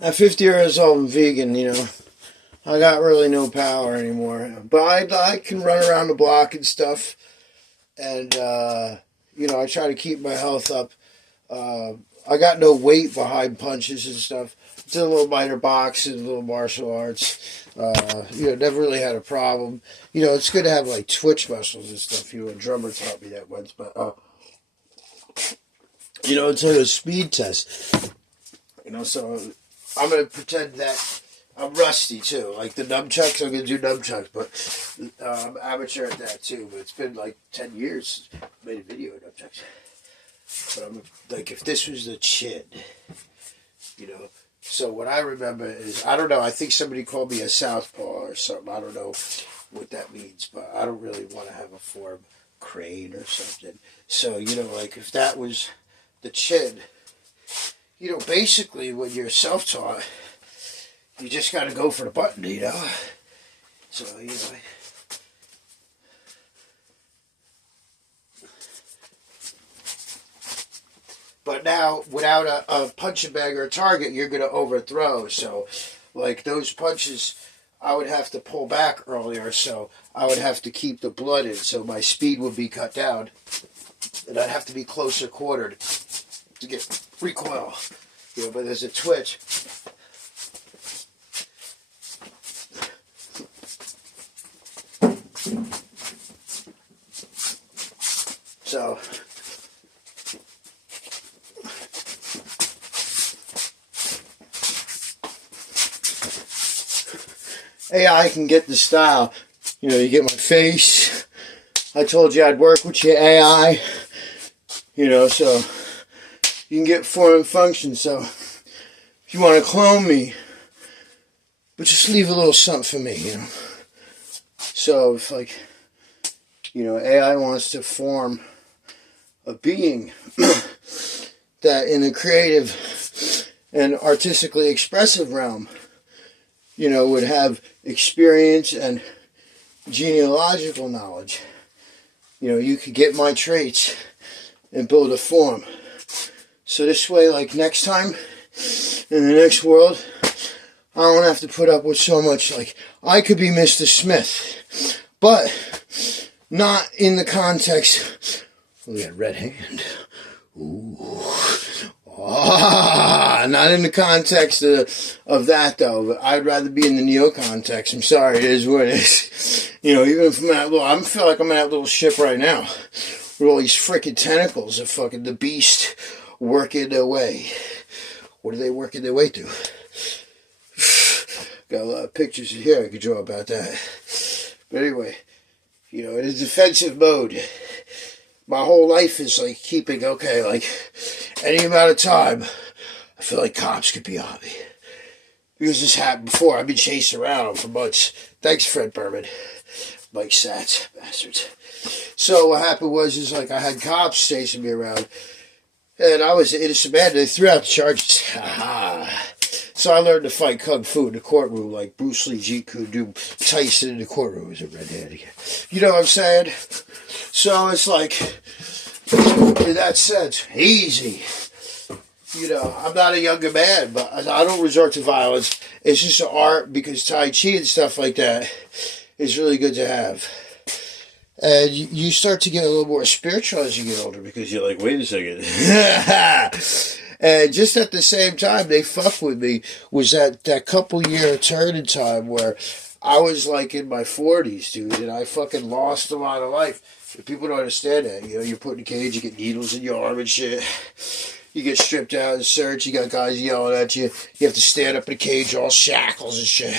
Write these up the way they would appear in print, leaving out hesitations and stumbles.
At 50 years old, I'm vegan, I got really no power anymore. But I can run around the block and stuff. And, I try to keep my health up. Uh, I got no weight behind punches and stuff. Did a little minor boxing, a little martial arts. Never really had a problem. It's good to have like twitch muscles and stuff. A drummer taught me that once. But, it's like a speed test. So I'm going to pretend that I'm rusty too. Like the nunchucks, I'm going to do nunchucks, but I'm amateur at that too. But it's been like 10 years since I made a video of nunchucks. But I'm like, if this was the chin, you know. So what I remember is, I don't know, I think somebody called me a southpaw or something. I don't know what that means, but I don't really want to have a form crane or something. So, like if that was the chin, basically when you're self-taught, you just got to go for the button. So, but now, without a punching bag or a target, you're going to overthrow. So, like those punches, I would have to pull back earlier. So, I would have to keep the blood in. So, my speed would be cut down. And I'd have to be closer quartered to get recoil. But there's a twitch. So, AI can get the style. You get my face. I told you I'd work with your AI. So you can get form and function. So if you want to clone me, but just leave a little something for me, So if AI wants to form a being that in the creative and artistically expressive realm, would have experience and genealogical knowledge. You could get my traits and build a form. So this way, like next time, in the next world, I don't have to put up with so much. Like, I could be Mr. Smith, but not in the context. Look at red hand. Ooh. Not in the context of that, though. But I'd rather be in the Neo context. I'm sorry, it is what it is. Even if I'm at I feel like I'm in that little ship right now. With all these freaking tentacles of fucking the beast working their way. What are they working their way through? Got a lot of pictures in here I could draw about that. But anyway, in a defensive mode. My whole life is like keeping, any amount of time, I feel like cops could be on me. Because this happened before. I've been chased around for months. Thanks, Fred Berman. Mike Satz, bastards. So what happened was, I had cops chasing me around. And I was an innocent man. They threw out the charges. So I learned to fight Kung Fu in the courtroom, like Bruce Lee, Jeet Kune Do, Tyson in the courtroom was a redhead. You know what I'm saying? So it's like, in that sense, easy. I'm not a younger man, but I don't resort to violence. It's just an art, because Tai Chi and stuff like that is really good to have. And you start to get a little more spiritual as you get older, because you're like, wait a second. And just at the same time, they fuck with me was that couple year turning time where I was like in my 40s, dude, and I fucking lost a lot of life. People don't understand that. You're put in a cage, you get needles in your arm and shit. You get stripped out and searched, you got guys yelling at you. You have to stand up in a cage, all shackles and shit.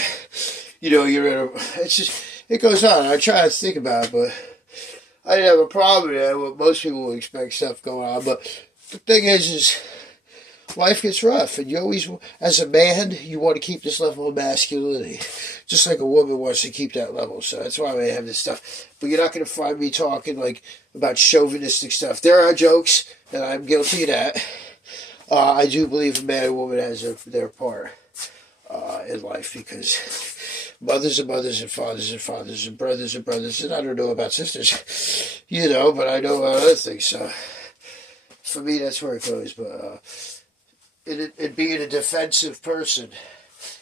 You're in a... It's just... It goes on. I try to think about it, but I didn't have a problem with that. Well, most people would expect stuff going on, but the thing is life gets rough, and you always, as a man, you want to keep this level of masculinity, just like a woman wants to keep that level. So that's why I have this stuff. But you're not going to find me talking about chauvinistic stuff. There are jokes, and I'm guilty of that. I do believe a man and woman has their part in life, because mothers are mothers and fathers are fathers and brothers are brothers, and I don't know about sisters, but I know about other things. So for me, that's where it goes. But and being a defensive person.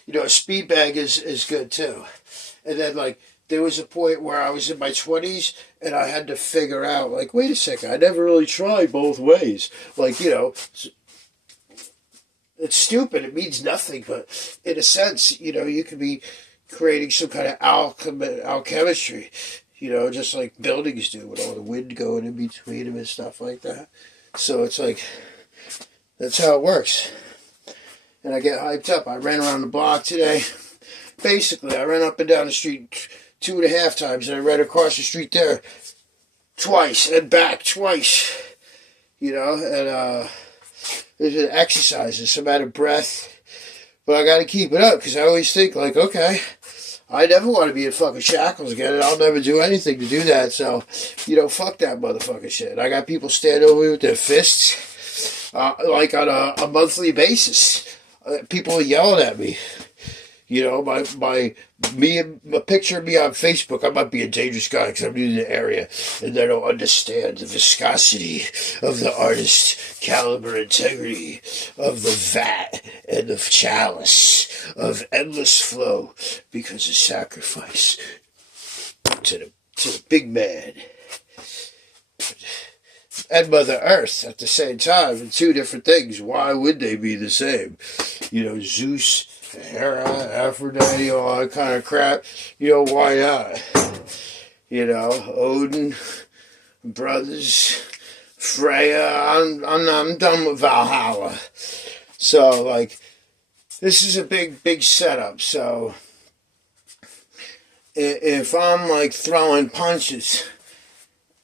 You know, a speed bag is good too. And then, like, there was a point where I was in my 20s and I had to figure out, like, wait a second, I never really tried both ways. Like, you know, it's stupid. It means nothing. But in a sense, you know, you could be creating some kind of alchemistry, you know, just like buildings do with all the wind going in between them and stuff like that. So it's like, that's how it works. And I get hyped up. I ran around the block today. Basically, I ran up and down the street 2.5 times, and I ran across the street there twice and back twice. You know, and there's an exercise, it's some out of breath. But I got to keep it up because I always think, like, okay, I never want to be in fucking shackles again, and I'll never do anything to do that. So, you know, fuck that motherfucking shit. I got people standing over me with their fists, like on a monthly basis. People are yelling at me. You know, a picture of me on Facebook, I might be a dangerous guy because I'm new to the area and they don't understand the viscosity of the artist's caliber integrity of the vat and the chalice of endless flow because of sacrifice to the big man and Mother Earth at the same time, and two different things. Why would they be the same? You know, Zeus, Hera, Aphrodite, all that kind of crap. You know, why not? You know, Odin, brothers, Freya. I'm done with Valhalla. So, like, this is a big setup. So, if I'm, like, throwing punches,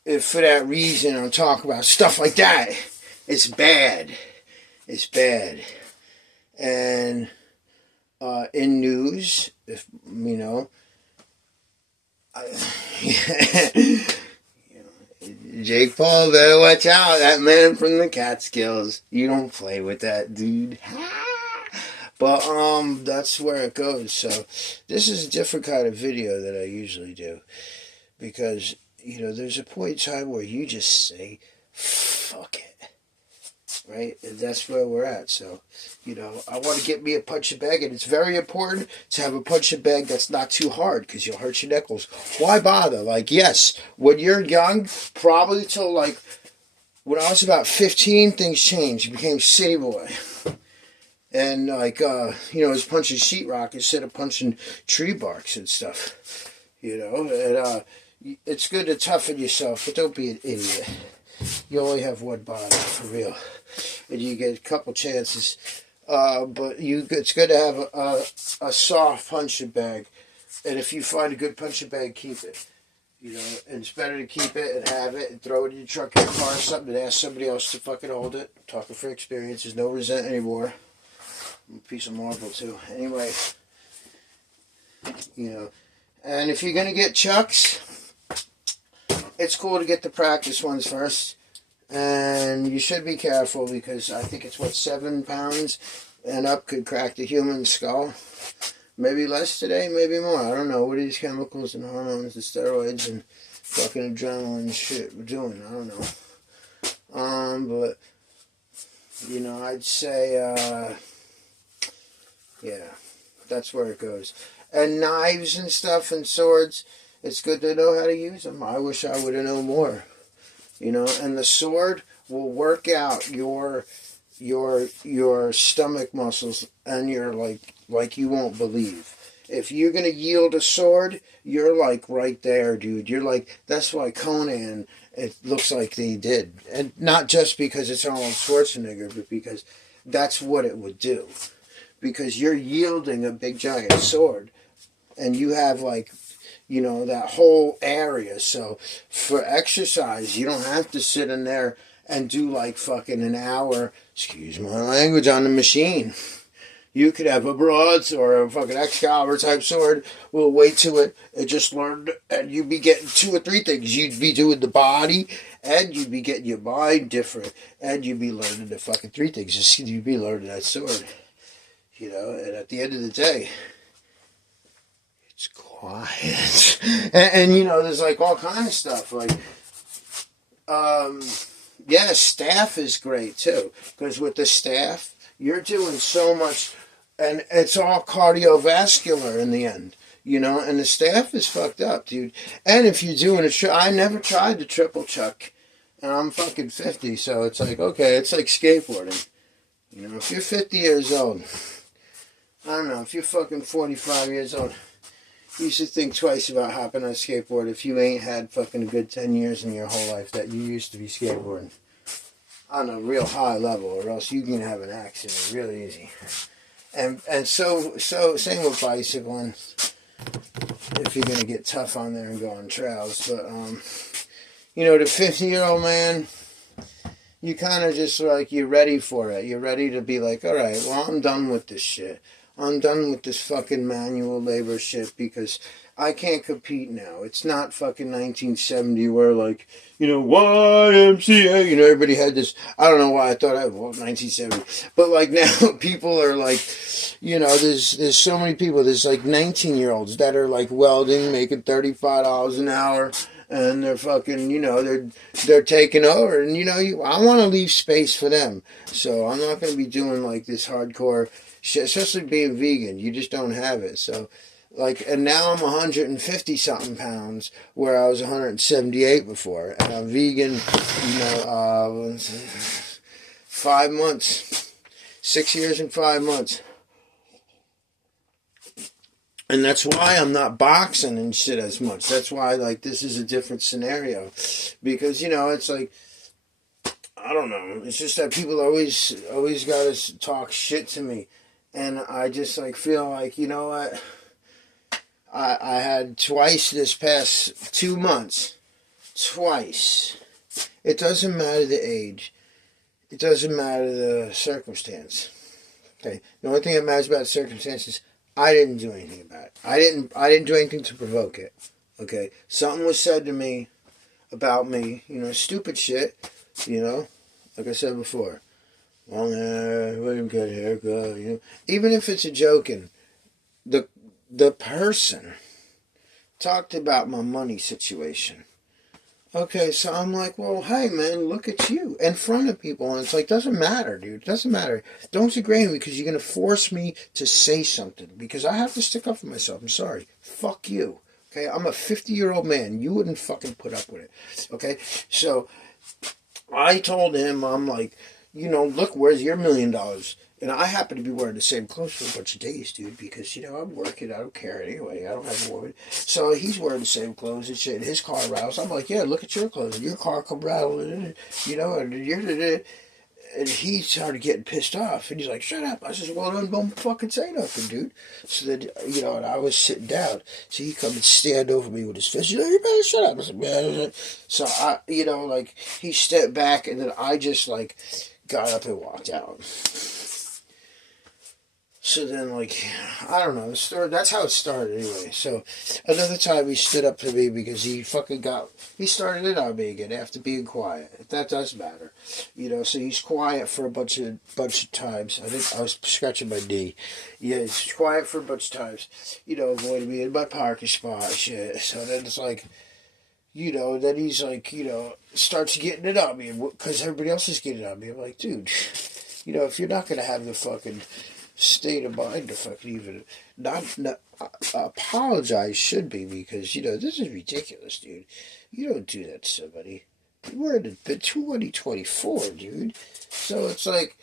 if for that reason I'm talking about stuff like that, it's bad. It's bad. And in news, if you know, Jake Paul, better watch out. That man from the Catskills. You don't play with that dude. But that's where it goes. So this is a different kind of video than I usually do, because you know there's a point in time where you just say, "Fuck it," right? And that's where we're at. So, you know, I want to get me a punching bag, and it's very important to have a punching bag that's not too hard because you'll hurt your nickels. Why bother? Like, yes, when you're young, probably till like when I was about 15, things changed. You became city boy. And like, you know, I was punching sheetrock instead of punching tree barks and stuff. You know, and it's good to toughen yourself, but don't be an idiot. You only have one body, for real. And you get a couple chances. But it's good to have a soft punching bag. And if you find a good punching bag, keep it. You know, and it's better to keep it and have it and throw it in your truck in your car or something and ask somebody else to fucking hold it. Talking for experience. There's no resent anymore. I'm a piece of marble, too. Anyway, you know. And if you're going to get chucks, it's cool to get the practice ones first. And you should be careful because I think it's, 7 pounds and up could crack the human skull. Maybe less today, maybe more. I don't know. What are these chemicals and hormones and steroids and fucking adrenaline and shit we're doing? I don't know. But, you know, I'd say, yeah, that's where it goes. And knives and stuff and swords, it's good to know how to use them. I wish I would have known more. You know, and the sword will work out your stomach muscles and your like you won't believe. If you're gonna yield a sword, you're like right there, dude. You're like, that's why Conan, it looks like they did. And not just because it's Arnold Schwarzenegger, but because that's what it would do. Because you're yielding a big giant sword and you have like, you know, that whole area. So for exercise, you don't have to sit in there and do like fucking an hour, excuse my language, on the machine. You could have a broadsword or a fucking Excalibur type sword. We'll wait to it and just learn, and you'd be getting 2 or 3 things. You'd be doing the body, and you'd be getting your mind different, and you'd be learning the fucking 3 things. You'd be learning that sword. You know, and at the end of the day, it's quiet. and you know, there's like all kind of stuff. Like, yeah, staff is great too. Because with the staff, You're doing so much, and it's all cardiovascular in the end. And the staff is fucked up, dude. And if you're doing I never tried the triple chuck, and I'm fucking 50, so it's like, okay, it's like skateboarding. If you're 50 years old, I don't know, if you're fucking 45 years old, you should think twice about hopping on a skateboard if you ain't had fucking a good 10 years in your whole life that you used to be skateboarding on a real high level, or else you can have an accident really easy. And so same with bicycling, if you're gonna get tough on there and go on trails. But the 50-year-old man, you kind of just like, you're ready for it. You're ready to be like, all right, well, I'm done with this shit. I'm done with this fucking manual labor shit because I can't compete now. It's not fucking 1970 where, like, YMCA, everybody had this. I don't know why I thought 1970. But, like, now people are like, there's so many people. There's like 19-year-olds that are like welding, making $35 an hour. And they're fucking, they're taking over. And, I want to leave space for them. So I'm not going to be doing like this hardcore shit, especially being vegan. You just don't have it. So, like, and now I'm 150 something pounds where I was 178 before. And I'm vegan, 5 months, 6 years and 5 months. And that's why I'm not boxing and shit as much. That's why, like, this is a different scenario. Because, it's like, I don't know. It's just that people always got to talk shit to me. And I just, like, feel like, you know what? I had twice this past 2 months. Twice. It doesn't matter the age. It doesn't matter the circumstance. Okay? The only thing that matters about the circumstances, I didn't do anything about it. I didn't do anything to provoke it. Okay? Something was said to me about me, stupid shit, like I said before. Long hair, wouldn't get a haircut, Even if it's a joking, the person talked about my money situation. Okay, so I'm like, well, hey, man, look at you in front of people. And it's like, doesn't matter, dude. It doesn't matter. Don't agree with me because you're going to force me to say something because I have to stick up for myself. I'm sorry. Fuck you. Okay, I'm a 50-year-old man. You wouldn't fucking put up with it. Okay, so I told him, I'm like, look, where's your $1 million? And I happen to be wearing the same clothes for a bunch of days, dude, because, I'm working. I don't care anyway. I don't have a woman. So he's wearing the same clothes and shit. And his car rattles. I'm like, yeah, look at your clothes. And your car come rattling, and he started getting pissed off. And he's like, shut up. I said, well, don't fucking say nothing, dude. So then, and I was sitting down. So he come and stand over me with his fist. You better shut up. I said, man. So I, he stepped back and then I just, like, got up and walked out. So then, like, I don't know, that's how it started anyway. So another time he stood up to me because he started it on me again after being quiet. That does matter. So he's quiet for a bunch of times. I think I was scratching my knee. Yeah, he's quiet for a bunch of times. Avoiding me in my parking spot, shit. So then it's like, then he's like, starts getting it on me because everybody else is getting it on me. I'm like, dude, if you're not going to have the fucking state of mind to fucking even not apologize should be because, this is ridiculous, dude. You don't do that to somebody. We're in the 2024, dude. So it's like,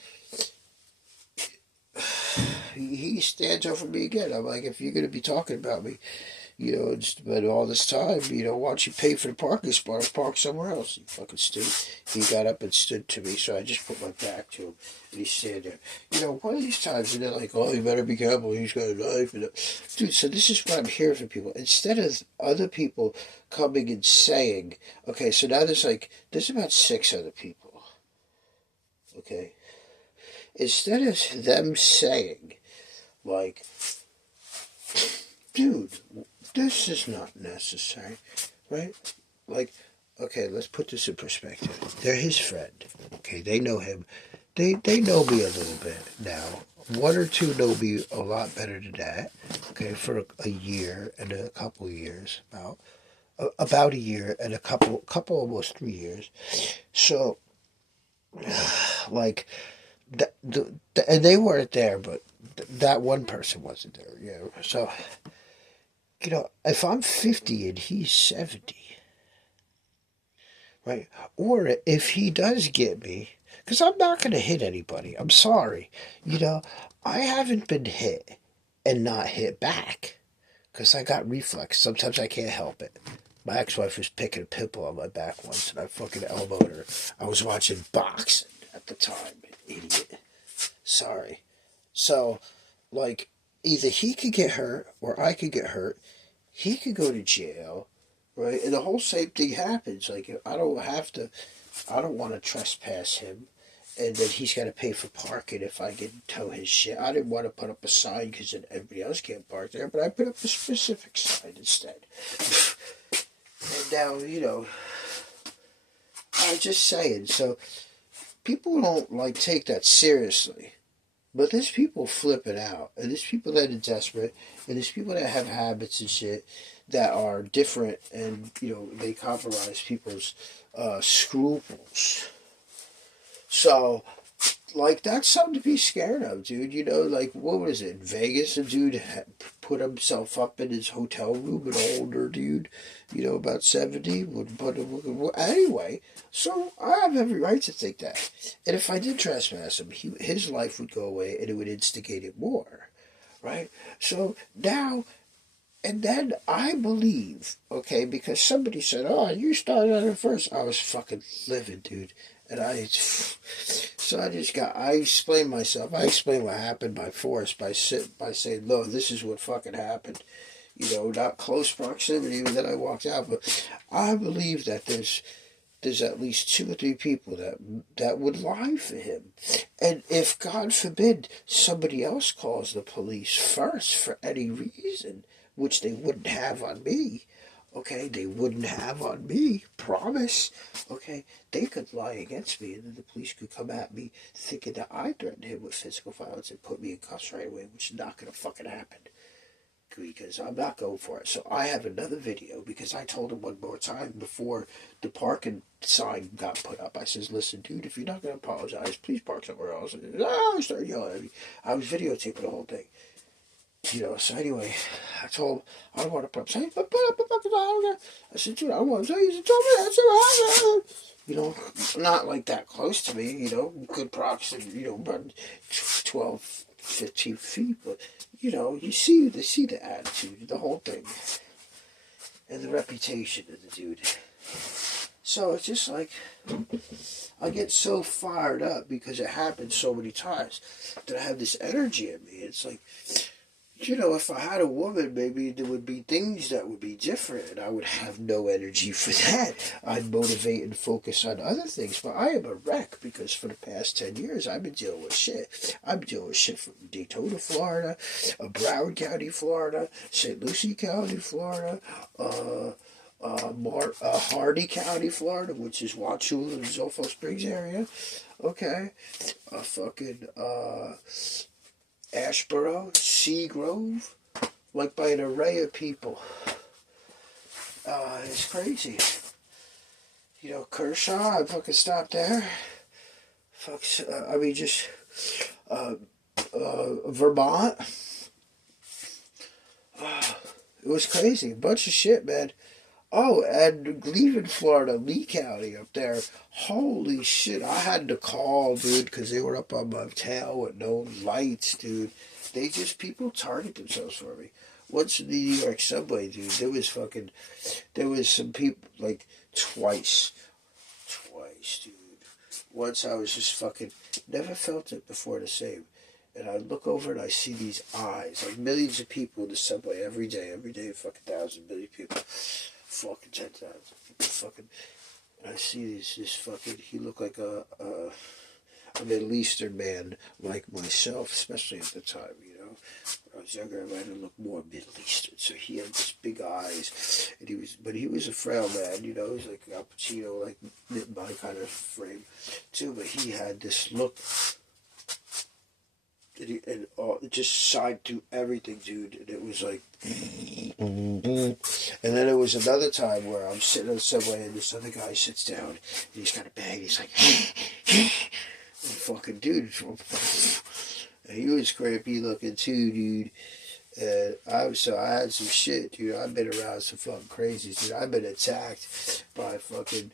he stands over me again. I'm like, if you're going to be talking about me, just about all this time, why don't you pay for the parking spot or park somewhere else? He fucking stood. He got up and stood to me, so I just put my back to him, and he stayed there. One of these times, and they're like, oh, you better be careful, he's got a knife. Dude, so this is what I'm hearing from people. Instead of other people coming and saying, okay, so now there's about 6 other people, okay? Instead of them saying, like, dude, this is not necessary, right? Like, okay, let's put this in perspective. They're his friend, okay? They know him. They know me a little bit now. 1 or 2 know me a lot better than that, okay, for a year and a couple of years, about a year and a couple almost 3 years. So, like, and they weren't there, but that one person wasn't there. So if I'm 50 and he's 70, right? Or if he does get me, because I'm not going to hit anybody. I'm sorry. I haven't been hit and not hit back because I got reflex. Sometimes I can't help it. My ex-wife was picking a pimple on my back once, and I fucking elbowed her. I was watching boxing at the time, idiot. Sorry. So, like, either he could get hurt or I could get hurt. He could go to jail, right? And the whole same thing happens. Like, I don't want to trespass him, and then he's got to pay for parking if I get tow his shit. I didn't want to put up a sign because then everybody else can't park there, but I put up a specific sign instead. And now, I'm just saying. So people don't take that seriously. But there's people flipping out, and there's people that are desperate, and there's people that have habits and shit that are different, and they compromise people's scruples. So, that's something to be scared of, dude. What was it? In Vegas, a dude put himself up in his hotel room, an older dude, about 70. Anyway, so I have every right to think that. And if I did trespass him, his life would go away, and it would instigate it more, right? So now, and then I believe, okay, because somebody said, "Oh, you started on it first." I was fucking livid, dude. And I explained myself. I explained what happened by force, by saying, "No, this is what fucking happened." Not close proximity, but then I walked out. But I believe that there's at least 2 or 3 people that would lie for him. And if, God forbid, somebody else calls the police first for any reason, which they wouldn't have on me, okay, they wouldn't have on me, promise, okay, they could lie against me, and then the police could come at me thinking that I threatened him with physical violence and put me in cuffs right away, which is not going to fucking happen. Because I'm not going for it. So I have another video, because I told him one more time before the parking sign got put up. I says, "Listen, dude, if you're not going to apologize, please park somewhere else." And I started yelling at me. I was videotaping the whole thing. So anyway, I told him, "I don't want to put up signs, but put up a fucking sign." I said, "Dude, I don't want to tell you. He told me that's what happened." Not like that close to me, good proximity, about 12, 15 feet, but you see the attitude, the whole thing, and the reputation of the dude. So it's just I get so fired up because it happens so many times that I have this energy in me. It's like, if I had a woman, maybe there would be things that would be different, and I would have no energy for that. I'd motivate and focus on other things, but I am a wreck because for the past 10 years, I've been dealing with shit. I've been dealing with shit from Daytona, Florida, Broward County, Florida, St. Lucie County, Florida, Hardy County, Florida, which is Wauchula and Zolfo Springs area. Okay. Ashboro, Seagrove, by an array of people. It's crazy. Kershaw, I fucking stopped there. Vermont. It was crazy. A bunch of shit, man. Oh, and leaving Florida, Lee County up there. Holy shit, I had to call, dude, because they were up on my tail with no lights, dude. People target themselves for me. Once in the New York subway, dude, there was some people, twice, dude. Once I was just never felt it before the same. And I look over and I see these eyes, millions of people in the subway every day, fucking 1,000 million people. Fucking 10,000 people, and I see this he looked like a Middle Eastern man like myself, especially at the time, when I was younger, I might have looked more Middle Eastern, so he had these big eyes, and he was a frail man, he was like Al Pacino, my kind of frame, too, but he had this look, and it just sighed through everything, dude, and it was like, and then there was another time where I'm sitting on the subway and this other guy sits down and he's got a bag. He's like, fucking dude. He was creepy looking too, dude. And I had some shit, dude. I've been around some fucking crazies, dude. I've been attacked by fucking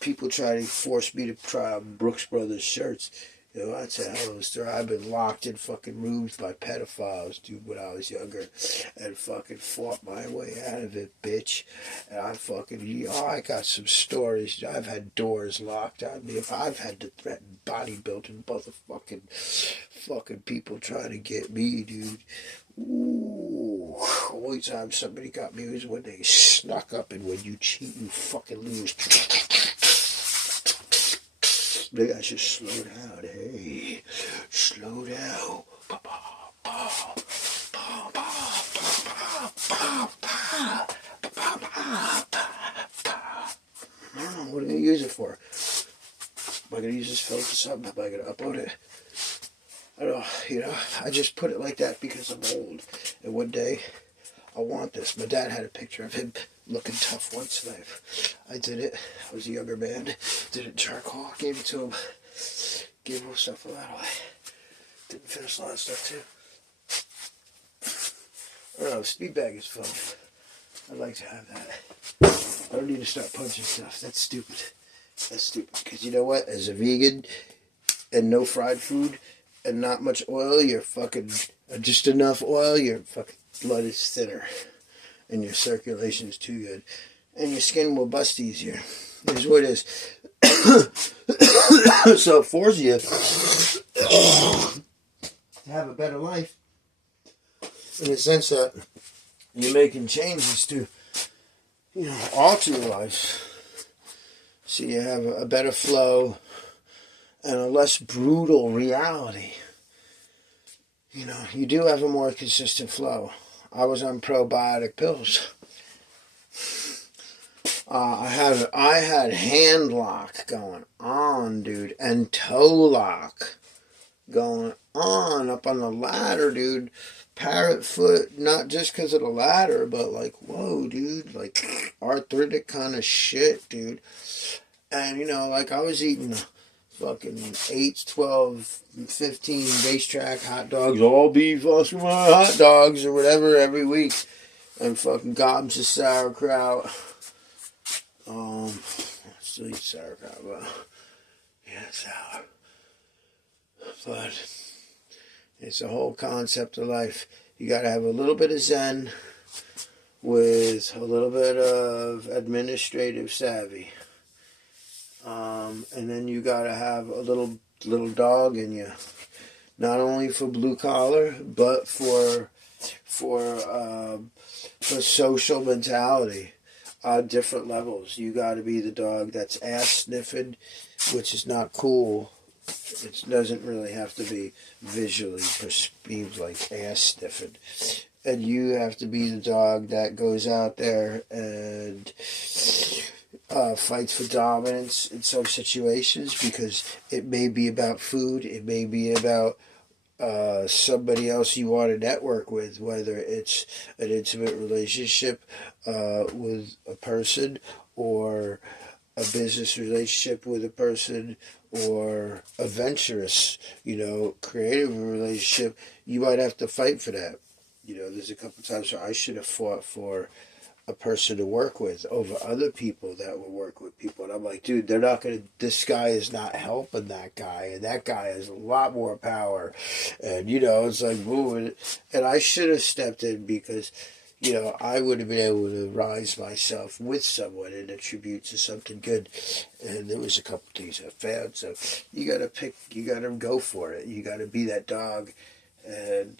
people trying to force me to try on Brooks Brothers shirts. You know, that's a hell of a story. I've been locked in fucking rooms by pedophiles, dude, when I was younger, and fucking fought my way out of it, bitch. And I got some stories. I've had doors locked on me. I've had to threaten bodybuilding fucking people trying to get me, dude. Ooh, only time somebody got me was when they snuck up, and when you cheat, you fucking lose. Maybe I should slow down. Hey, slow down. I don't know, what am I going to use it for? Am I going to use this film for something? Am I going to upload it? I don't know, I just put it like that because I'm old. And one day, I want this. My dad had a picture of him looking tough once, and I did it. I was a younger man. Did it in charcoal. Gave it to him. Gave him stuff a lot away. Didn't finish a lot of stuff too. I don't know, speed bag is fun. I'd like to have that. I don't need to start punching stuff. That's stupid. That's stupid. Because you know what? As a vegan and no fried food and not much oil, you're fucking just enough oil, your fucking blood is thinner. And your circulation is too good. And your skin will bust easier. Here's what it is. So it forces you to have a better life. In the sense that you're making changes to, alter your life. So you have a better flow and a less brutal reality. You do have a more consistent flow. I was on probiotic pills. I had hand lock going on, dude, and toe lock going on up on the ladder, dude. Parrot foot, not just because of the ladder, but like, whoa, dude, like arthritic kind of shit, dude. And I was eating fucking 8, 12, 15 racetrack hot dogs, all beef, hot dogs or whatever every week, and fucking gobs of sauerkraut. I still eat sauerkraut, but yeah, sour. But it's a whole concept of life. You gotta have a little bit of Zen with a little bit of administrative savvy. And then you gotta have a little dog in you, not only for blue collar, but for social mentality on different levels. You gotta be the dog that's ass sniffing, which is not cool. It doesn't really have to be visually perceived like ass sniffing. And you have to be the dog that goes out there and fights for dominance in some situations, because it may be about food, it may be about somebody else you want to network with, whether it's an intimate relationship with a person, or a business relationship with a person, or a venturous, creative relationship. You might have to fight for that. There's a couple times where I should have fought for a person to work with over other people that will work with people. And I'm like, dude, this guy is not helping that guy. And that guy has a lot more power. And, it's like moving. And I should have stepped in because, I would have been able to rise myself with someone and attribute to something good. And there was a couple things I found. So you got to go for it. You got to be that dog. And,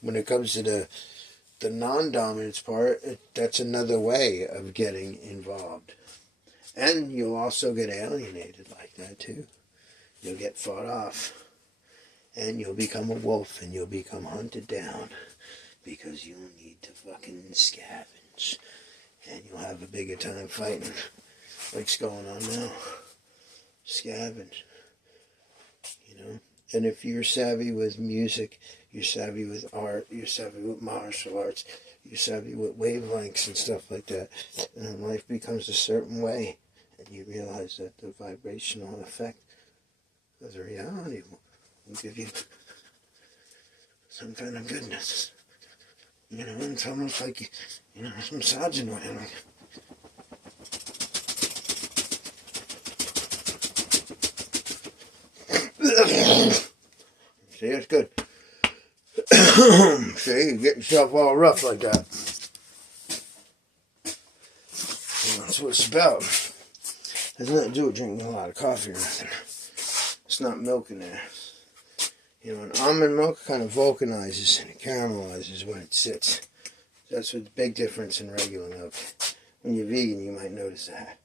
when it comes to the non-dominance part, that's another way of getting involved. And you'll also get alienated like that too. You'll get fought off. And you'll become a wolf, and you'll become hunted down, because you'll need to fucking scavenge. And you'll have a bigger time fighting, like's going on now. Scavenge. And if you're savvy with music, you're savvy with art, you're savvy with martial arts, you're savvy with wavelengths and stuff like that, and life becomes a certain way. And you realize that the vibrational effect of the reality will give you some kind of goodness. You know, it's almost like, you know, some massaging oil. See, it's good. See, you get yourself all rough like that. And that's what it's about. It has nothing to do with drinking a lot of coffee or nothing. It's not milk in there. You know, an almond milk kind of vulcanizes and caramelizes when it sits. That's the big difference in regular milk. When you're vegan, you might notice that.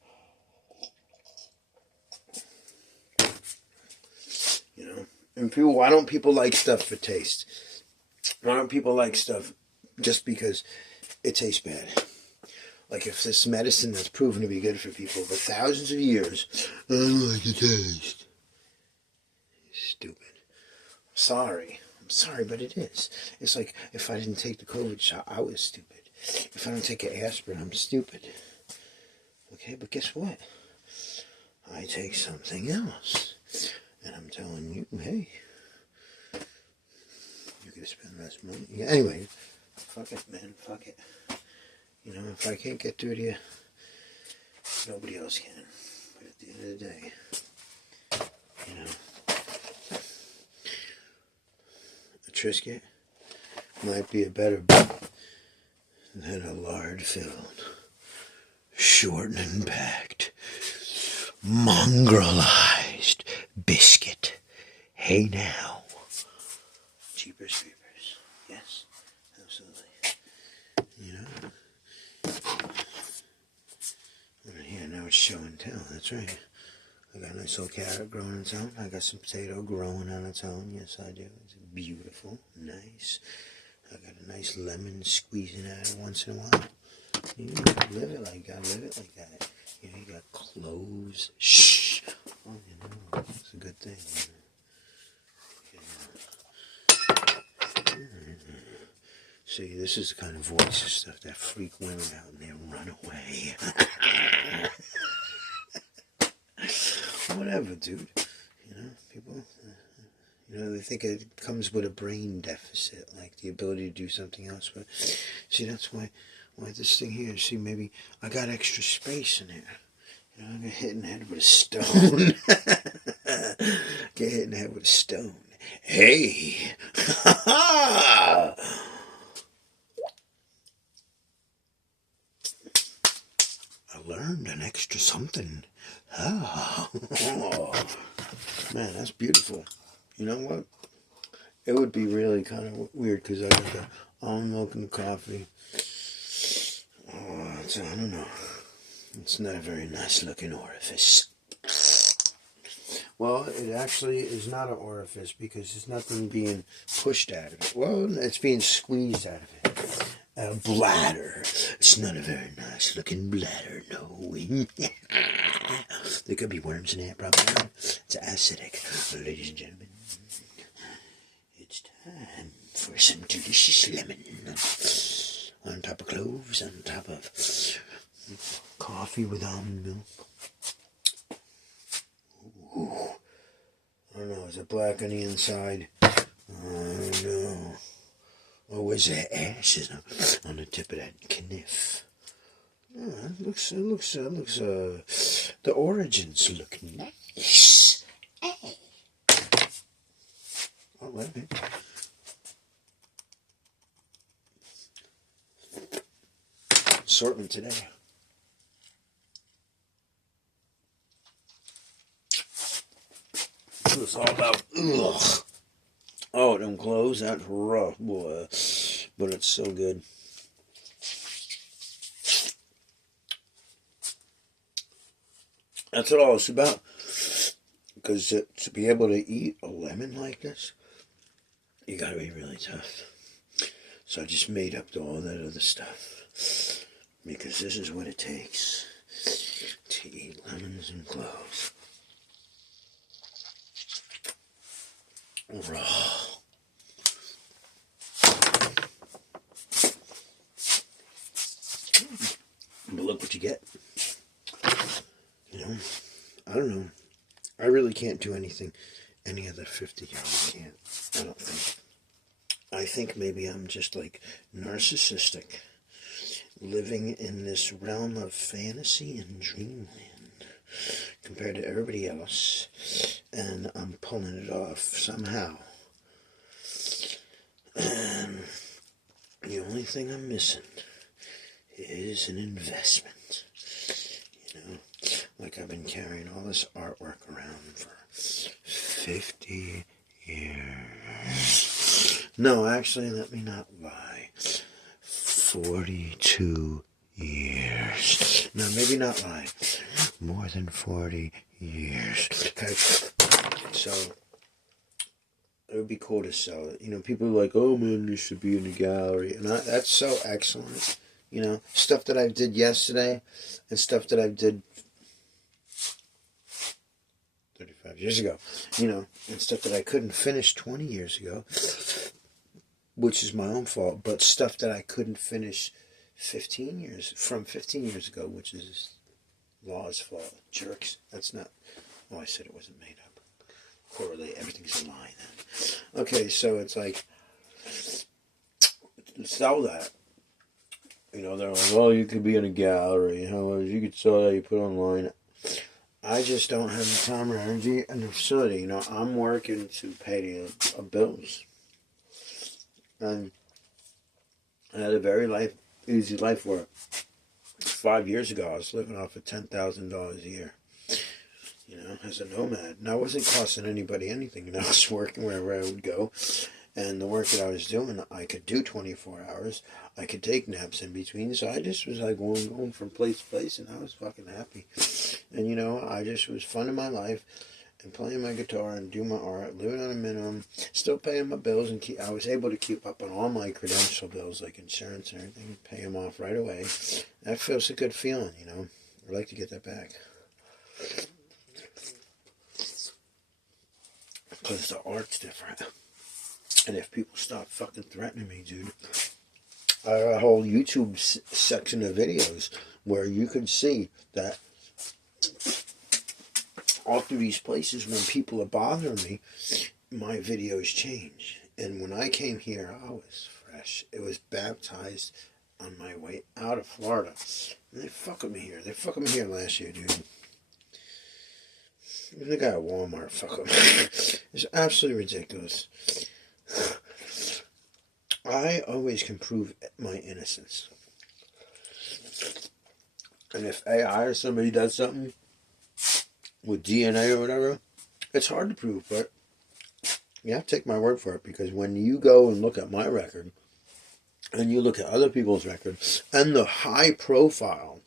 You know, and people, why don't people like stuff for taste? Why don't people like stuff just because it tastes bad? Like if this medicine that's proven to be good for people for thousands of years, I don't like the taste. Stupid. I'm sorry, but it is. It's like if I didn't take the COVID shot, I was stupid. If I don't take an aspirin, I'm stupid. Okay, but guess what? I take something else. And I'm telling you, hey, you're going to spend less money. Yeah, anyway, fuck it, man, fuck it. You know, if I can't get through to you, nobody else can. But at the end of the day, you know, a Triscuit might be a better bet than a lard-filled, shortened and packed, mongrelized biscuit. Hey now. Jeepers creepers. Yes, absolutely. You know? Right here, now it's show and tell. That's right. I got a nice little carrot growing on its own. I got some potato growing on its own. Yes, I do. It's beautiful. Nice. I got a nice lemon squeezing out it once in a while. You live it like that. Live it like that. You know, you got cloves. Shh. Oh, you know, it's a good thing. You know. See, this is the kind of voice and stuff that freak women out and they run away. Whatever, dude. You know, people, you know, they think it comes with a brain deficit, like the ability to do something else. But see, that's why this thing here, see, maybe I got extra space in there. You know, I get hit in the head with a stone. Get hit in the head with a stone. Hey! I learned an extra something. Oh. Man, that's beautiful. You know what? It would be really kind of weird because I got the almond milk and the coffee. Oh, I don't know. It's not a very nice looking orifice. Well, it actually is not an orifice because there's nothing being pushed out of it. Well, it's being squeezed out of it. A bladder. It's not a very nice looking bladder, no. There could be worms in it, probably. It's acidic. Ladies and gentlemen, it's time for some delicious lemon. On top of cloves, on top of coffee with almond milk. Ooh. I don't know, is it black on the inside? I don't know. Or was there ashes on the tip of that kniff? Yeah, it looks, the origins look nice. Hey. Oh, wait a minute. Assortment today. It's all about, ugh. Oh, them clothes, that's rough, boy. But it's so good. That's what all it's about. Because to be able to eat a lemon like this, you gotta be really tough. So I just made up all that other stuff. Because this is what it takes to eat lemons and cloves. Raw. But look what you get. You know? really can't do anything any other 50-year-old can't. I don't think. I think maybe I'm just like narcissistic, living in this realm of fantasy and dreamland compared to everybody else, and I'm pulling it off somehow. And the only thing I'm missing is an investment. You know, like I've been carrying all this artwork around for 50 years. No, actually, let me not lie. 42 years. No, maybe not lie. More than 40 years. Okay. So, it would be cool to sell it. You know, people are like, oh man, you should be in a gallery. And that's so excellent. You know, stuff that I did yesterday and stuff that I did 35 years ago. You know, and stuff that I couldn't finish 20 years ago, which is my own fault. But stuff that I couldn't finish 15 years ago, which is law's fault. Jerks. That's not, oh, I said it wasn't made up. Correlate, everything's a lie then. Okay, so it's like, sell that. You know, they're like, oh, you could be in a gallery. How much you could sell that, you put online. I just don't have the time or energy and the facility. You know, I'm working to pay the bills. And I had a very easy life where 5 years ago I was living off of $10,000 a year. You know, as a nomad. And I wasn't costing anybody anything. And I was working wherever I would go. And the work that I was doing, I could do 24 hours. I could take naps in between. So I just was like going from place to place. And I was fucking happy. And, you know, I just was fun in my life. And playing my guitar and doing my art. Living on a minimum. Still paying my bills. And I was able to keep up on all my credential bills, like insurance and everything. Pay them off right away. That feels a good feeling, you know. I'd like to get that back. Because the art's different. And if people stop fucking threatening me, dude. I have a whole YouTube section of videos where you can see that all through these places when people are bothering me, my videos change. And when I came here, I was fresh. It was baptized on my way out of Florida. And they fuck with me here. They fucked with me here last year, dude. Even the guy at Walmart, fuck him. It's absolutely ridiculous. I always can prove my innocence. And if AI or somebody does something with DNA or whatever, it's hard to prove, but you have to take my word for it, because when you go and look at my record, and you look at other people's records, and the high profile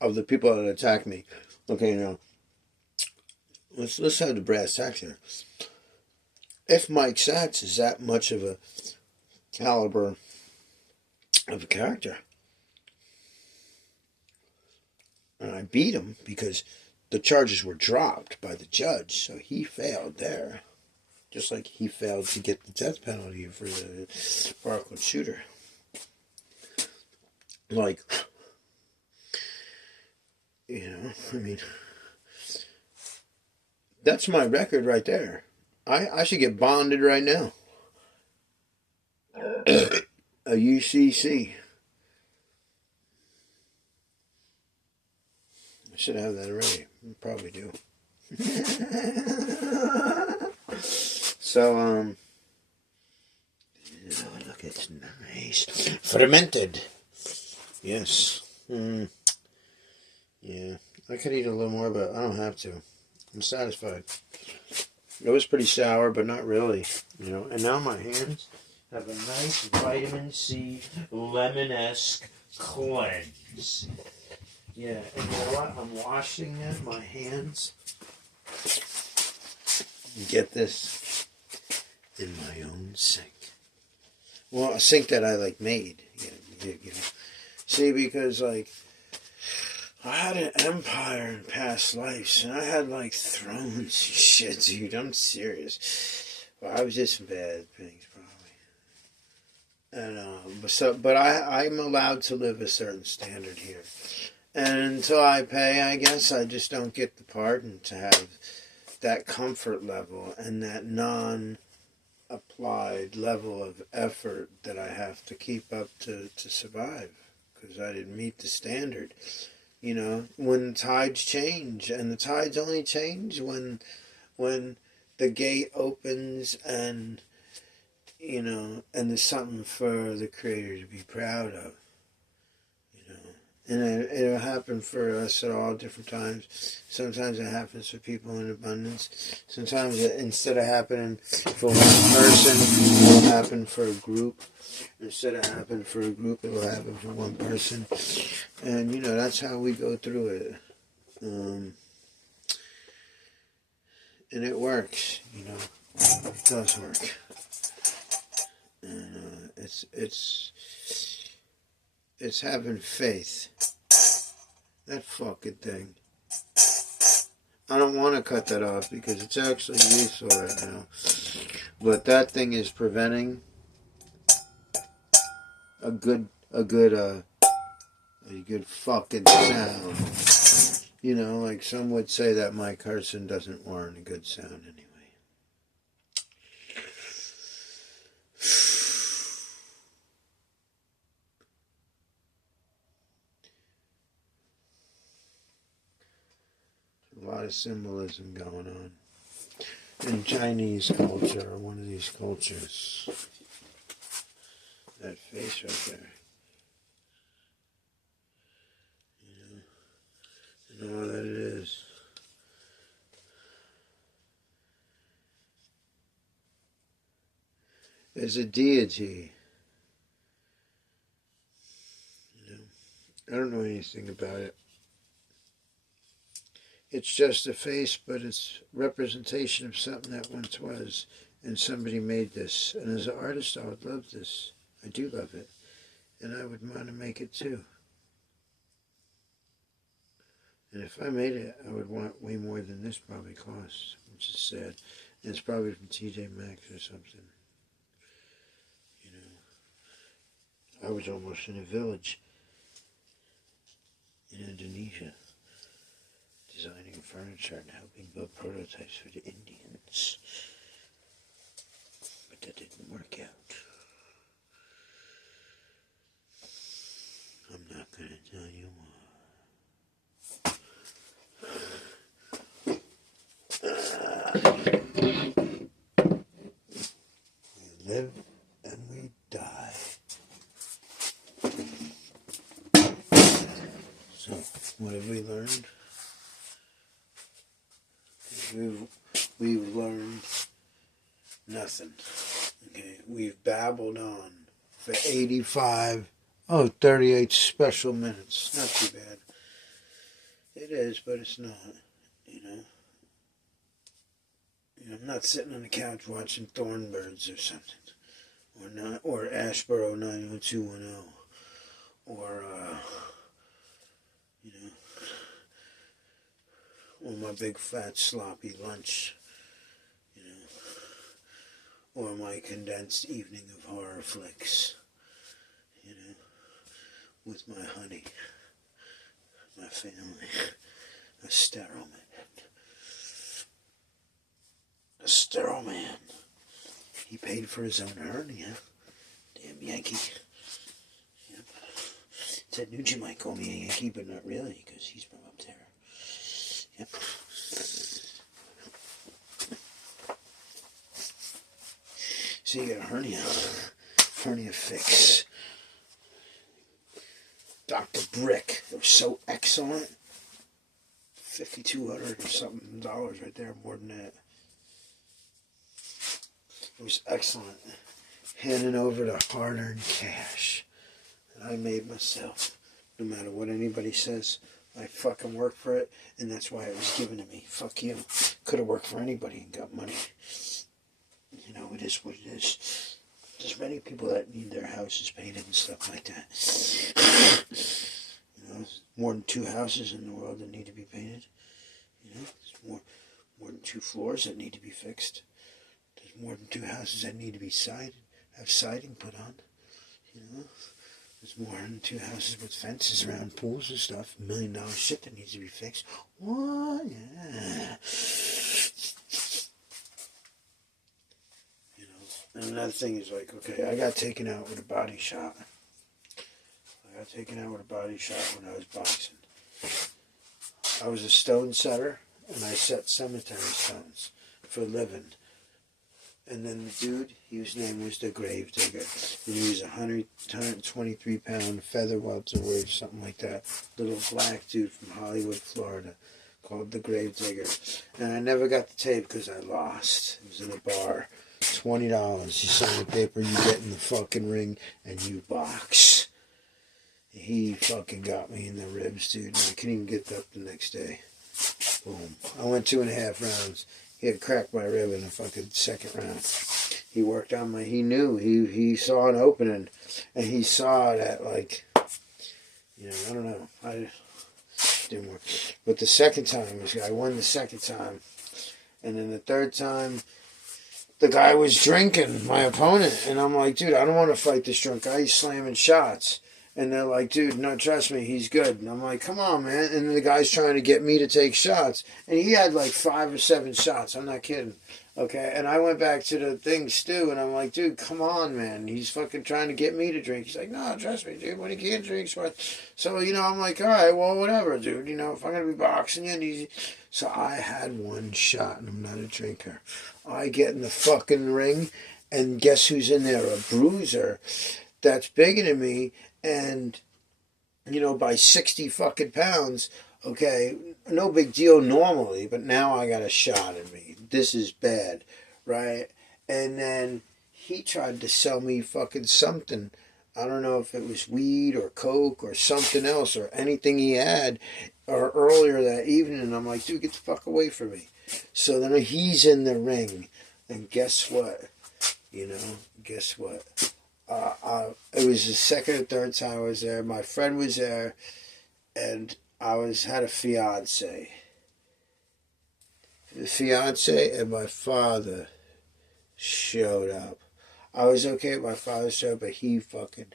of the people that attack me, okay, now, let's have the brass tacks here. If Mike Sachs is that much of a caliber of a character, and I beat him because the charges were dropped by the judge, so he failed there. Just like he failed to get the death penalty for the Parkland shooter. Like, you know, I mean, that's my record right there. I should get bonded right now. A UCC. I should have that already. I probably do. So, oh, look, it's nice. Fermented. Yes. Yeah. I could eat a little more, but I don't have to. I'm satisfied. It was pretty sour, but not really. You know, and now my hands have a nice vitamin C lemon-esque cleanse. Yeah, and you know what? I'm washing them, my hands. Get this, in my own sink. Well, a sink that I made. You know. See, because I had an empire in past lives, and I had thrones and shit, dude. I'm serious. Well, I was just some bad things, probably. And but I'm allowed to live a certain standard here. And until I pay, I guess I just don't get the pardon to have that comfort level and that non-applied level of effort that I have to keep up to survive, because I didn't meet the standard. You know, when tides change, and the tides only change when the gate opens, and you know, and there's something for the Creator to be proud of. You know, and it'll happen for us at all different times. Sometimes it happens for people in abundance. Sometimes instead of happening for one person, it will happen for a group. Instead of happening for a group, it will happen for one person. And, you know, that's how we go through it. And it works, you know. It does work. And it's having faith. That fucking thing. I don't want to cut that off because it's actually useful right now. But that thing is preventing a good fucking sound. You know, like some would say that my cursing doesn't warrant a good sound anyway. A lot of symbolism going on. In Chinese culture, or one of these cultures. That face right there. You know that it is. There's a deity. You know, I don't know anything about it. It's just a face, but it's representation of something that once was, and somebody made this. And as an artist, I would love this. I do love it, and I would want to make it too. And if I made it, I would want way more than this probably costs, which is sad. And it's probably from TJ Maxx or something. You know, I was almost in a village in Indonesia, designing furniture and helping build prototypes for the Indians. But that didn't work out. I'm not going to tell you why. We live and we die. So, what have we learned? We've learned nothing. Okay, we've babbled on for 38 special minutes. Not too bad. It is, but it's not. You know, I'm not sitting on the couch watching Thornbirds or something, or Ashboro 90210, or you know, or my big fat sloppy lunch, you know, or my condensed evening of horror flicks, you know, with my honey, my family, a sterile man. A sterile man. He paid for his own hernia. Damn Yankee. Yep. Ted Nugent might call me a Yankee, but not really, because he's from up there. Yep. So you got a hernia. Hernia fix. Dr. Brick. They're so excellent. $5,200 or something dollars right there, more than that. It was excellent. Handing over the hard-earned cash that I made myself. No matter what anybody says, I fucking worked for it, and that's why it was given to me. Fuck you. Could have worked for anybody and got money. You know, it is what it is. There's many people that need their houses painted and stuff like that. You know, there's more than 2 houses in the world that need to be painted. You know, there's more than 2 floors that need to be fixed. There's more than 2 houses that need to be have siding put on. You know, there's more than 2 houses with fences around pools and stuff. $1 million shit that needs to be fixed. What? Yeah. And another thing is like, okay, I got taken out with a body shot. I got taken out with a body shot when I was boxing. I was a stone setter, and I set cemetery stones for a living. And then the dude, his name was the Grave Digger. And he was a 123-pound feather welterweight, something like that. Little black dude from Hollywood, Florida, called the Grave Digger. And I never got the tape because I lost. It was in a bar. $20. You sign the paper, you get in the fucking ring, and you box. He fucking got me in the ribs, dude. And I couldn't even get up the next day. Boom. I went 2.5 rounds. He had cracked my rib in the fucking second round. He worked on my... He knew. He saw an opening. And he saw that, like... I don't know. I didn't work. But the second time, I won the second time. And then the third time, the guy was drinking, my opponent. And I'm like, dude, I don't want to fight this drunk guy. He's slamming shots. And they're like, dude, no, trust me, he's good. And I'm like, come on, man. And the guy's trying to get me to take shots. And he had like 5 or 7 shots. I'm not kidding. Okay? And I went back to the thing, Stu, and I'm like, dude, come on, man. He's fucking trying to get me to drink. He's like, no, trust me, dude, when he can't drink. So, I'm like, all right, well, whatever, dude. If I'm going to be boxing you. So I had 1 shot, and I'm not a drinker. I get in the fucking ring, and guess who's in there? A bruiser that's bigger than me. And, by 60 fucking pounds, okay, no big deal normally, but now I got a shot at me. This is bad, right? And then he tried to sell me fucking something. I don't know if it was weed or coke or something else or anything he had or earlier that evening. And I'm like, dude, get the fuck away from me. So then he's in the ring. And guess what? Guess what? It was the second or third time I was there. My friend was there, and I had a fiance. The fiance and my father showed up. I was okay with my father's show, but he fucking...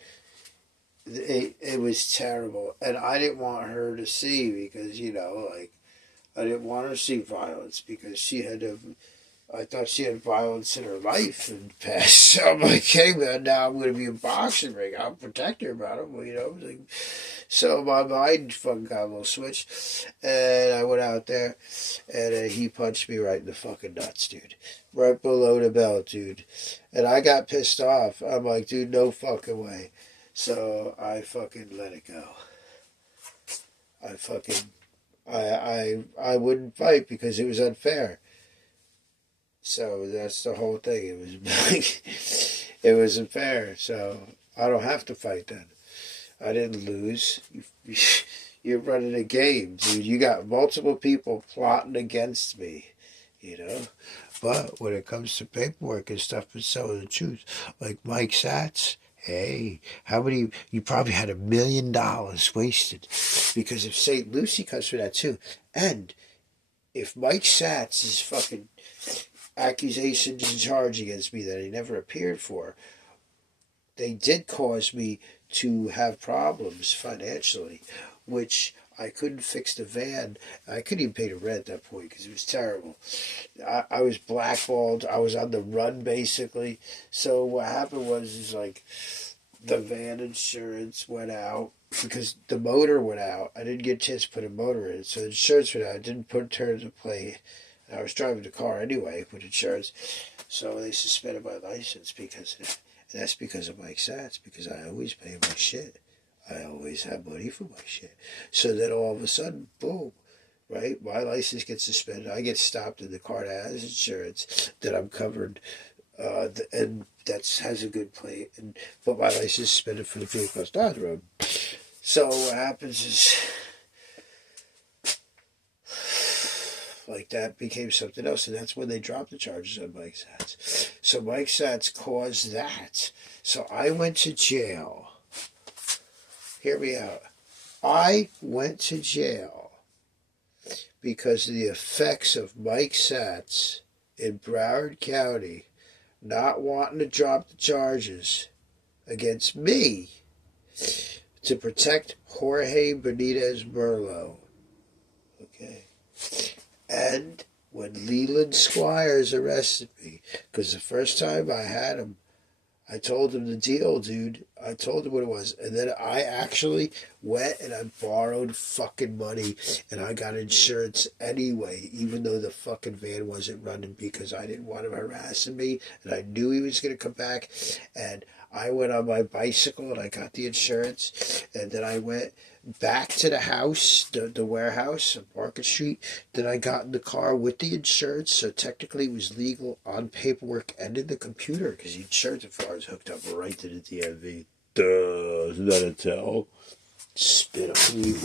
It was terrible. And I didn't want her to see because, I didn't want her to see violence because she had to... I thought she had violence in her life in the past. So I'm like, hey, man, now I'm going to be a boxing ring. I'll protect her about it. So my mind fucking got a little switched. And I went out there, and he punched me right in the fucking nuts, dude. Right below the belt, dude. And I got pissed off. I'm like, dude, no fucking way. So I fucking let it go. I wouldn't fight because it was unfair. So that's the whole thing. It was like, it wasn't fair. So I don't have to fight then. I didn't lose. You're running a game, dude. You got multiple people plotting against me, But when it comes to paperwork and stuff, it's telling the truth. Like Mike Satz, hey, you probably had $1 million wasted because if St. Lucie comes for that too. And if Mike Satz is fucking... accusations and charge against me that he never appeared for, they did cause me to have problems financially, which I couldn't fix the van. I couldn't even pay the rent at that point because it was terrible. I was blackballed. I was on the run, basically. So what happened was the van insurance went out because the motor went out. I didn't get a chance to put a motor in, so the insurance went out. I didn't put it into play. I was driving the car anyway with insurance, so they suspended my license because of it. And that's because of Mike Satz, because I always pay my shit. I always have money for my shit. So then all of a sudden, boom, right? My license gets suspended. I get stopped in the car that has insurance, that I'm covered, and that has a good plate. But my license is suspended for the vehicle that's down the road. So what happens is... like that became something else, and that's when they dropped the charges on Mike Satz. So Mike Satz caused that. So I went to jail. Hear me out. I went to jail because of the effects of Mike Satz in Broward County not wanting to drop the charges against me to protect Jorge Benitez Merlo. Okay. And when Leland Squires arrested me. Because the first time I had him, I told him the deal, dude. I told him what it was. And then I actually went and I borrowed fucking money and I got insurance anyway, even though the fucking van wasn't running because I didn't want him harassing me and I knew he was going to come back. And I went on my bicycle and I got the insurance. And then I went back to the house, the warehouse on Market Street. Then I got in the car with the insurance, so technically it was legal on paperwork and in the computer because the insurance file was hooked up right to the DMV. Duh, isn't that a tell? Spit on you.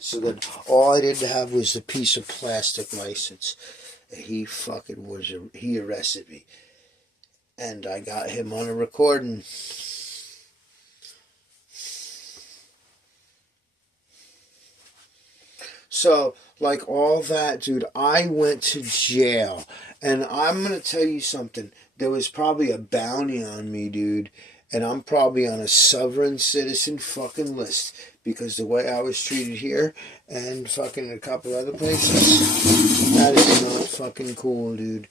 So then all I didn't have was the piece of plastic license. And he arrested me. And I got him on a recording. So, like all that, dude, I went to jail. And I'm going to tell you something. There was probably a bounty on me, dude. And I'm probably on a sovereign citizen fucking list. Because the way I was treated here and fucking a couple other places, that is not fucking cool, dude.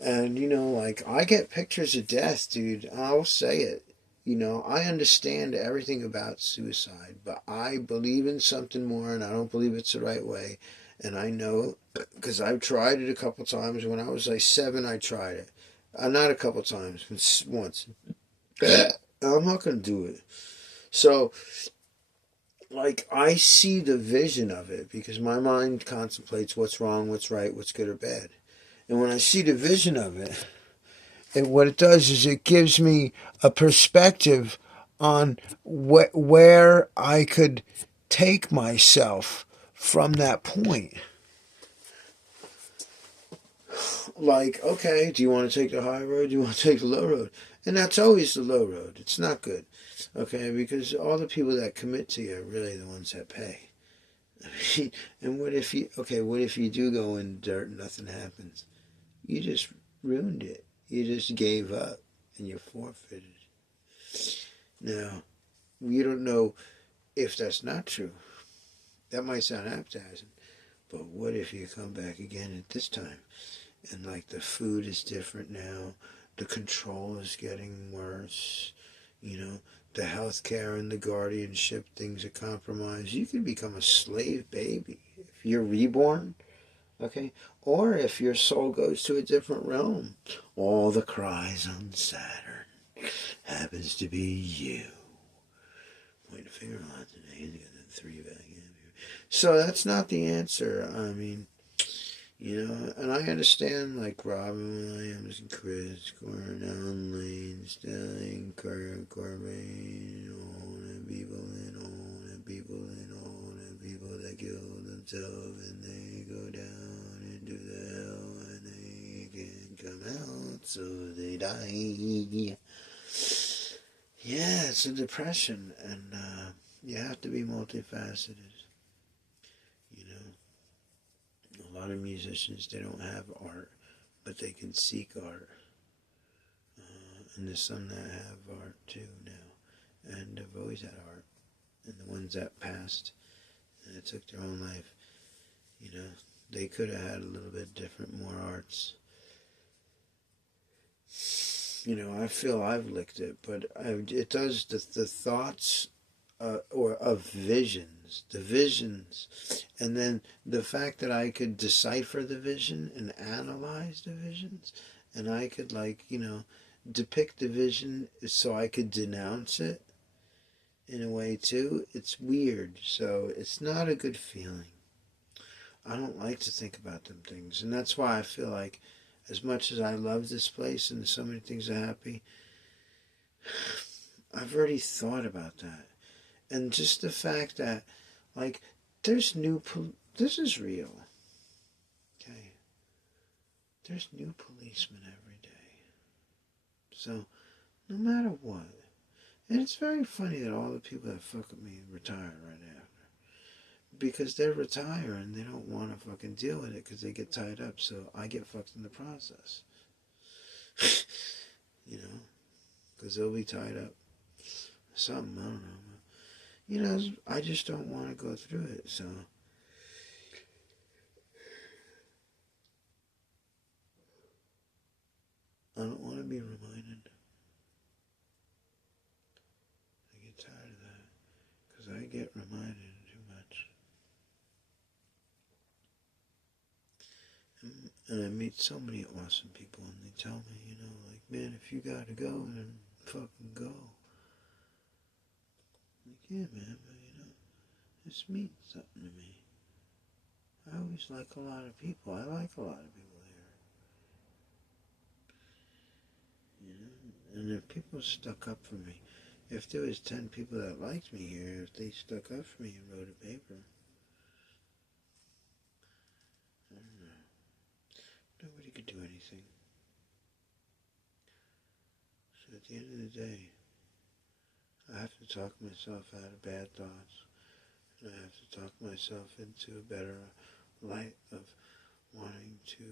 And, you know, like, I get pictures of death, dude. I'll say it. You know, I understand everything about suicide, but I believe in something more, and I don't believe it's the right way. And I know, because I've tried it a couple times. When I was like 7, I tried it. Not a couple times, once. I'm not going to do it. So, like, I see the vision of it, because my mind contemplates what's wrong, what's right, what's good or bad. And when I see the vision of it, what it does is it gives me a perspective on where I could take myself from that point. Like, okay, do you want to take the high road? Do you want to take the low road? And that's always the low road. It's not good, okay, because all the people that commit to you are really the ones that pay. I mean, and what if you do go in dirt and nothing happens? You just ruined it. You just gave up and you forfeited. Now, you don't know if that's not true. That might sound appetizing, but what if you come back again at this time? And like the food is different now, the control is getting worse, you know, the healthcare and the guardianship things are compromised. You can become a slave baby if you're reborn. Okay? Or if your soul goes to a different realm. All the cries on Saturn happens to be you. Point a finger a lot today. You got that 3 back in here. So that's not the answer. I mean, you know, and I understand like Robin Williams and Chris Cornell and Lane Stelling, Kurt Cobain, all the people and all the people and all the people that kill themselves and they go down into the hell and they can't come out, so they die. Yeah, it's a depression, and you have to be multifaceted. You know, a lot of musicians, they don't have art, but they can seek art. And there's some that have art too now, and they've always had art. And the ones that passed and it took their own life, you know, they could have had a little bit different, more arts. You know, I feel I've licked it, but it does the thoughts or of visions, the visions, and then the fact that I could decipher the vision and analyze the visions, and I could, like, you know, depict the vision so I could denounce it in a way too. It's weird, so it's not a good feeling. I don't like to think about them things, and that's why I feel like, as much as I love this place and so many things are happy, I've already thought about that. And just the fact that, like, this is real. Okay? There's new policemen every day. So, no matter what. And it's very funny that all the people that fuck with me retire right after. Because they're retiring, they don't want to fucking deal with it because they get tied up, so I get fucked in the process. You know? Because they'll be tied up. Something, I don't know. You know, I just don't want to go through it, so. get reminded too much. And I meet so many awesome people, and they tell me, you know, like, man, if you gotta go, then fucking go. Like, yeah, man, but you know, this means something to me. I always like a lot of people. I like a lot of people here. You know? And if people stuck up for me, if there was 10 people that liked me here, if they stuck up for me and wrote a paper, I don't know. Nobody could do anything. So at the end of the day, I have to talk myself out of bad thoughts. And I have to talk myself into a better light of wanting to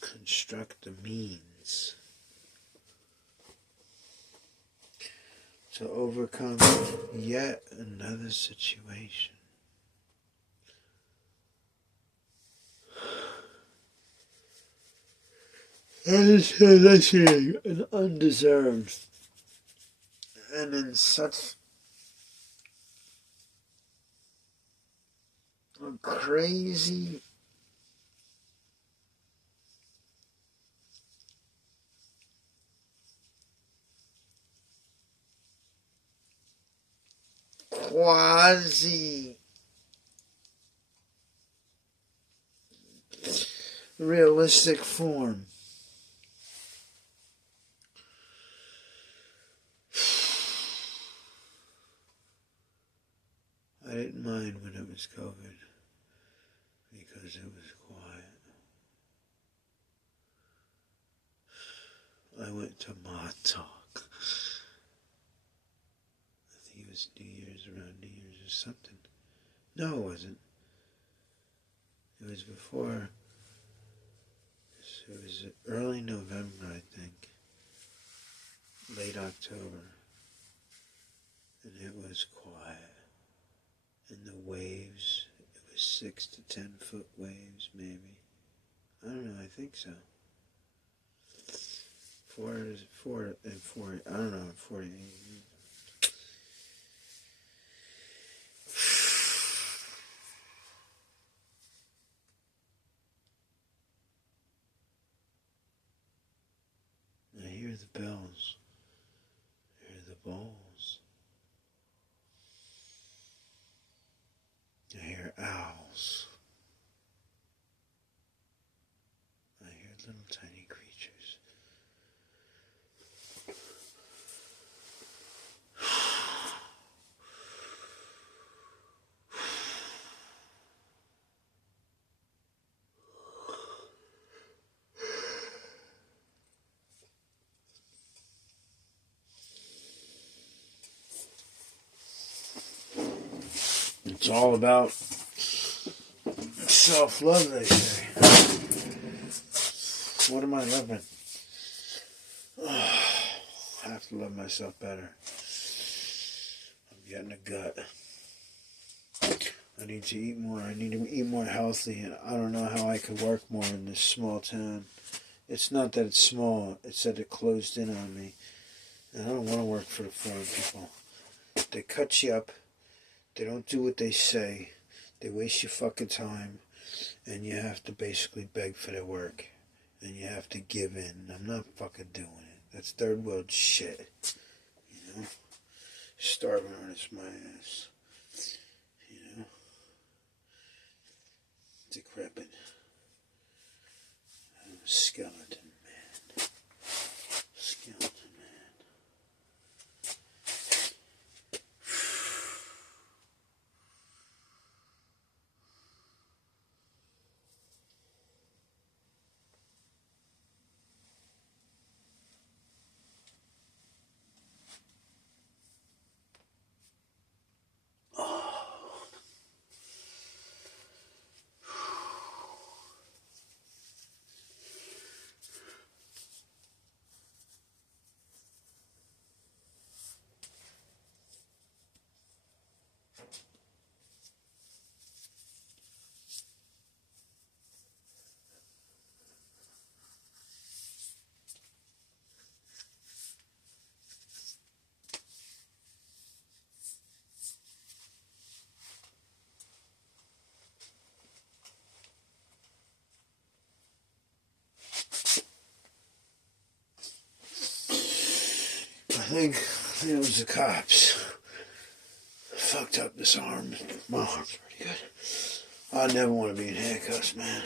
construct the means to overcome yet another situation. This is an undeserved and in such a crazy quasi realistic form. I didn't mind when it was COVID because it was quiet. I went to Mod Talk. I think it was New Year's, around New Year's or something. No, it wasn't. It was before. It was early November, I think. Late October. And it was quiet. And the waves, it was 6 to 10 foot waves, maybe. I don't know, I think so. 4 and 4, I don't know, 48. I hear the bells. I hear the balls. I hear owls. I hear little tiny creatures. It's all about self-love, they say. What am I loving? I have to love myself better. I'm getting a gut. I need to eat more. I need to eat more healthy. And I don't know how I could work more in this small town. It's not that it's small. It's that it closed in on me. And I don't want to work for the foreign people. They cut you up. They don't do what they say. They waste your fucking time. And you have to basically beg for their work. And you have to give in. I'm not fucking doing it. That's third world shit. You know? Starving artist my ass. You know? Decrepit. I'm a skeleton man. Skeleton man. think it was the cops. Fucked up this arm. My arm's pretty good. I never want to be in handcuffs, man.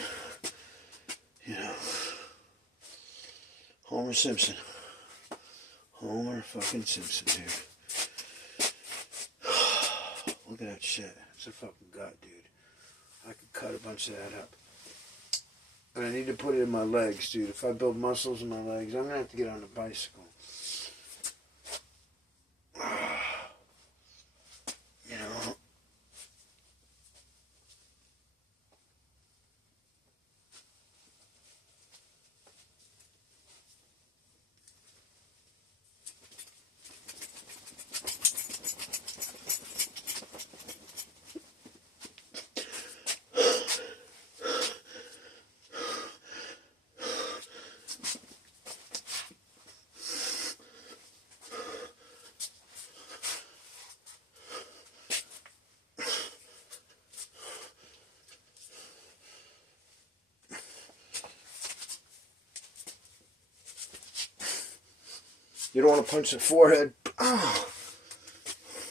You know. Homer Simpson. Homer fucking Simpson, dude. Look at that shit. It's a fucking gut, dude. I could cut a bunch of that up. But I need to put it in my legs, dude. If I build muscles in my legs, I'm going to have to get on a bicycle. You know? You don't want to punch the forehead. Oh,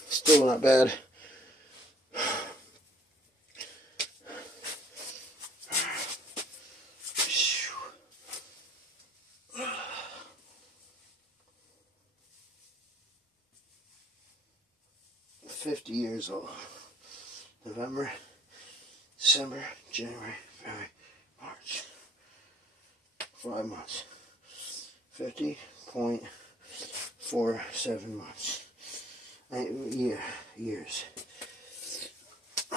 still not bad. $50 old. November, December, January, February, March. 5 months. 50.47 months. Years. I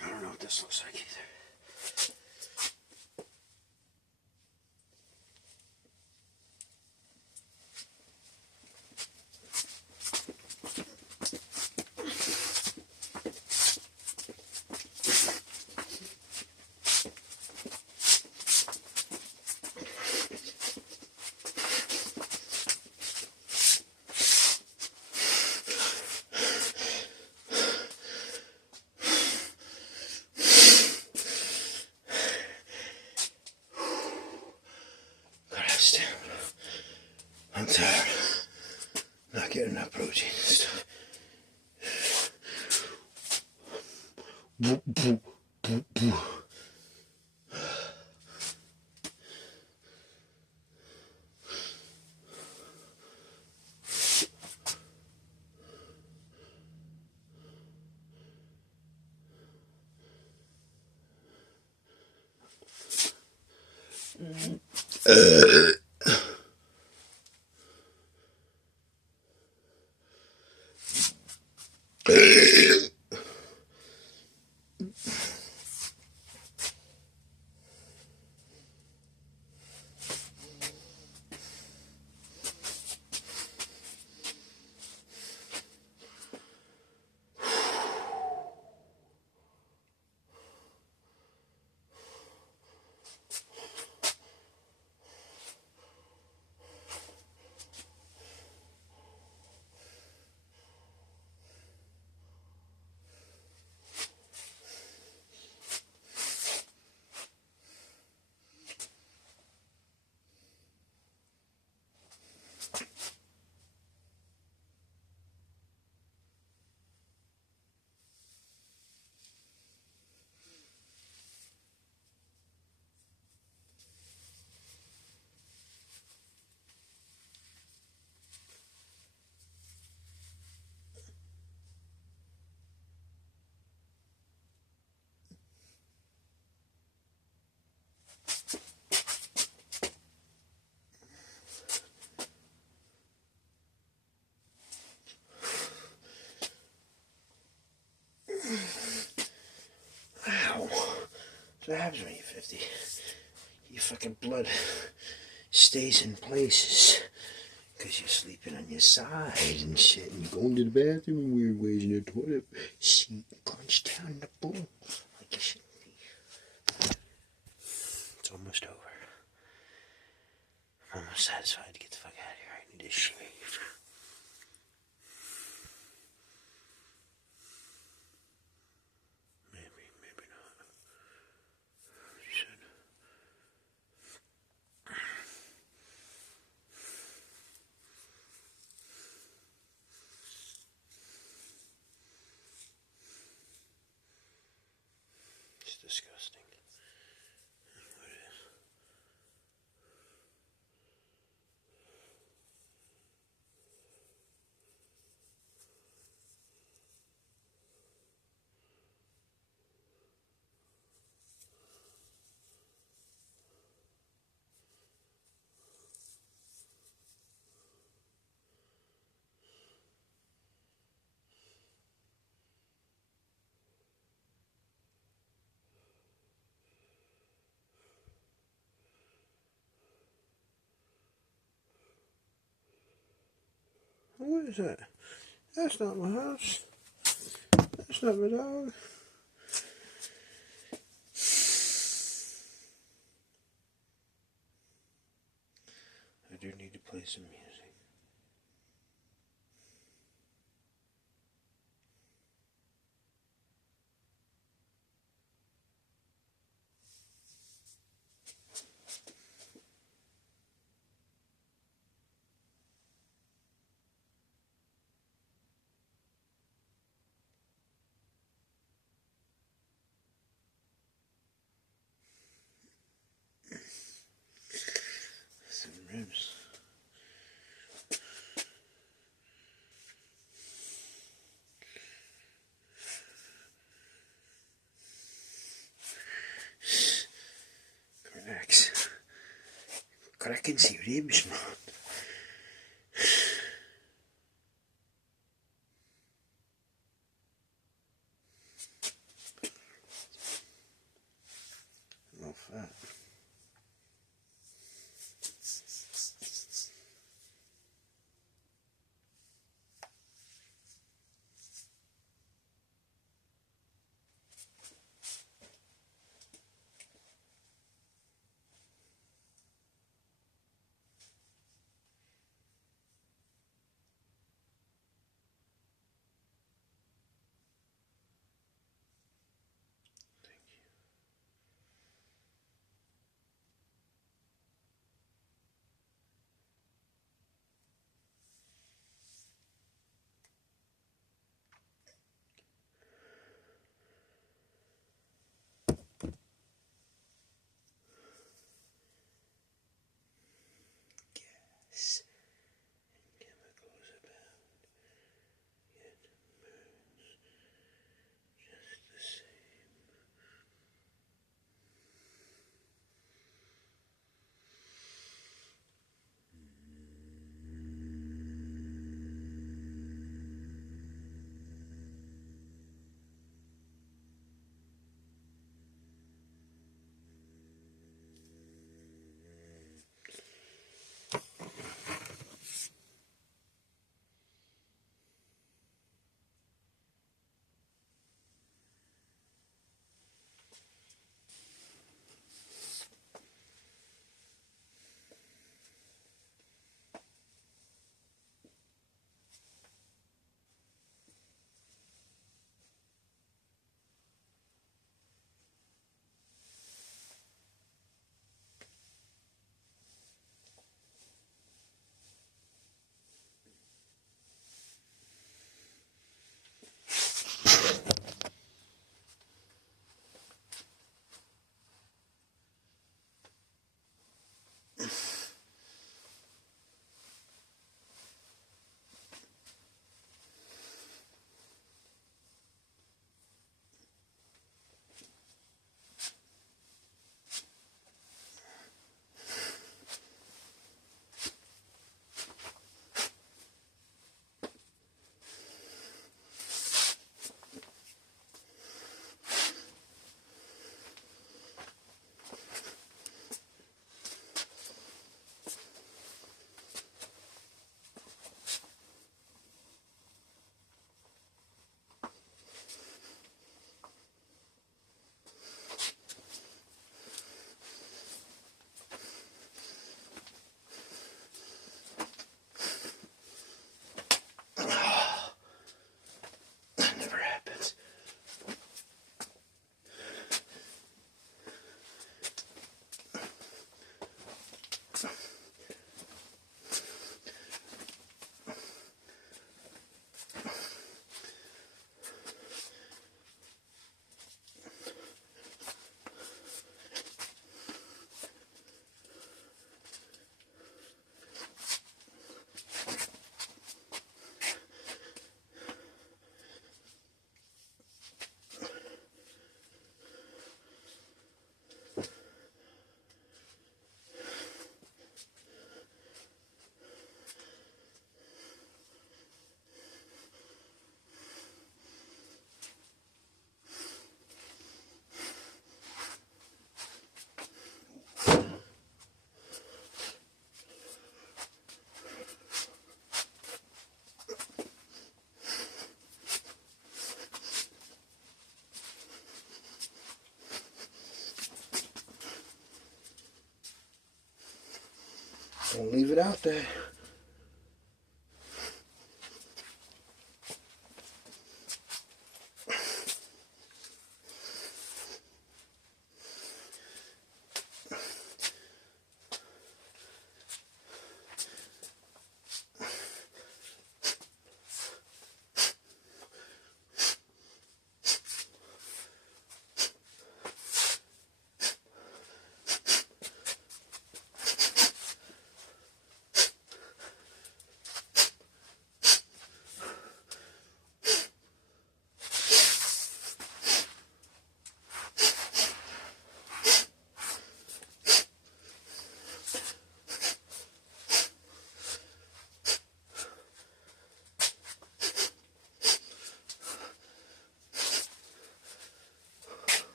don't know what this looks like either. I'm tired. Not getting enough protein and stuff. Ow. That's what happens when you're 50. Your fucking blood stays in places. Because you're sleeping on your side and shit. And you're going to the bathroom in weird ways in your toilet seat. Crunch down in the bowl. Like you should be. It's almost over. I'm almost satisfied to get the fuck out of here. I need to shave. Maybe disgusting. What is that? That's not my house. That's not my dog. I do need to play some music. Some ribs. Cracks. Cracking some ribs, man. No fat. Don't leave it out there.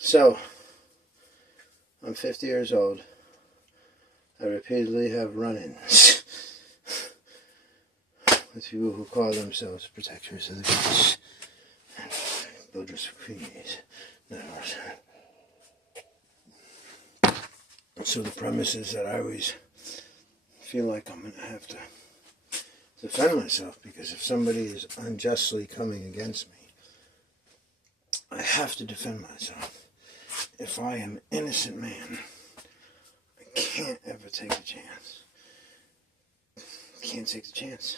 So, I'm 50 years old. I repeatedly have run-ins with people who call themselves protectors of the peace and builders of communities. So the premise is that I always feel like I'm going to have to defend myself, because if somebody is unjustly coming against me, I have to defend myself. If I am an innocent man, I can't ever take a chance. I can't take the chance.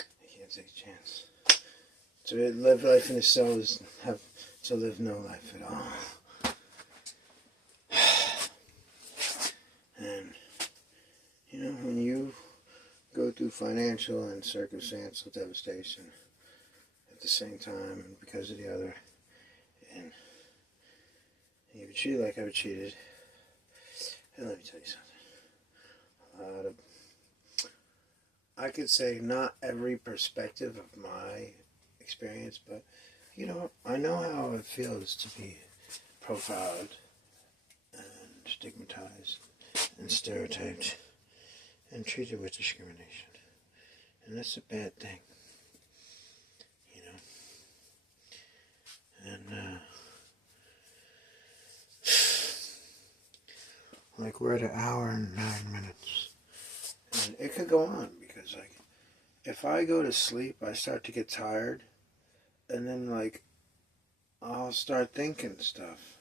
I can't take a chance. To live life in a cell is to live no life at all. And, when you go through financial and circumstantial devastation at the same time, and because of the other, and you get treated like I was treated, and let me tell you something. I could say not every perspective of my experience, but I know how it feels to be profiled and stigmatized and stereotyped and treated with discrimination. And that's a bad thing. And we're at 1 hour and 9 minutes. And it could go on, because if I go to sleep, I start to get tired, and then I'll start thinking stuff.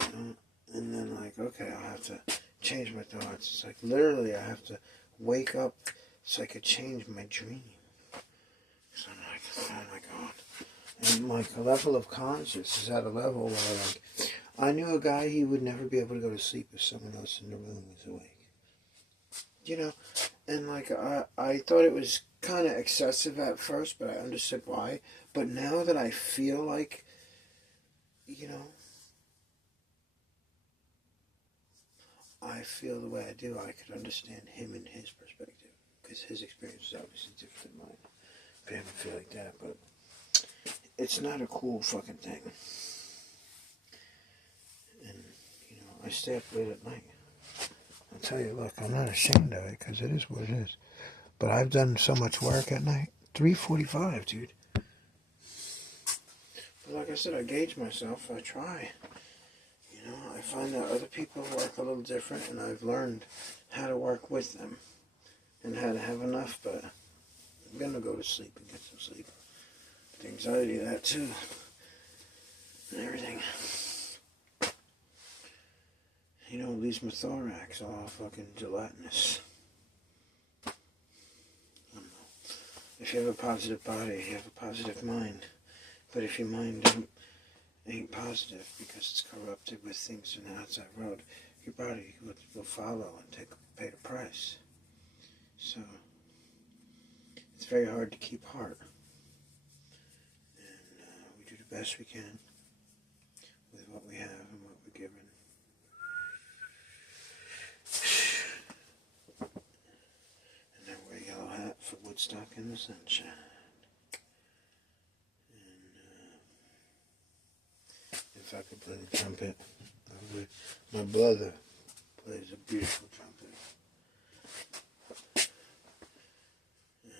And then okay, I'll have to change my thoughts. It's literally I have to wake up so I could change my dream. So I'm oh my God. And a level of conscience is at a level where I knew a guy, he would never be able to go to sleep if someone else in the room was awake. And I thought it was kind of excessive at first, but I understood why. But now that I feel I feel the way I do, I could understand him and his perspective, because his experience is obviously different than mine. But I haven't feel like that, but it's not a cool fucking thing. And, I stay up late at night. I'll tell you, look, I'm not ashamed of it, because it is what it is. But I've done so much work at night. 3:45, dude. But like I said, I gauge myself. I try. I find that other people work a little different, and I've learned how to work with them and how to have enough, but I'm going to go to sleep and get some sleep. The anxiety, that too, and everything. It leaves my thorax all fucking gelatinous. If you have a positive body, you have a positive mind. But if your mind ain't positive because it's corrupted with things from the outside world, your body will follow and pay the price. So it's very hard to keep heart. And we do the best we can with what we have and what we're given. And I wear a yellow hat for Woodstock in the sunshine. If I could play the trumpet, I would. My brother plays a beautiful trumpet. And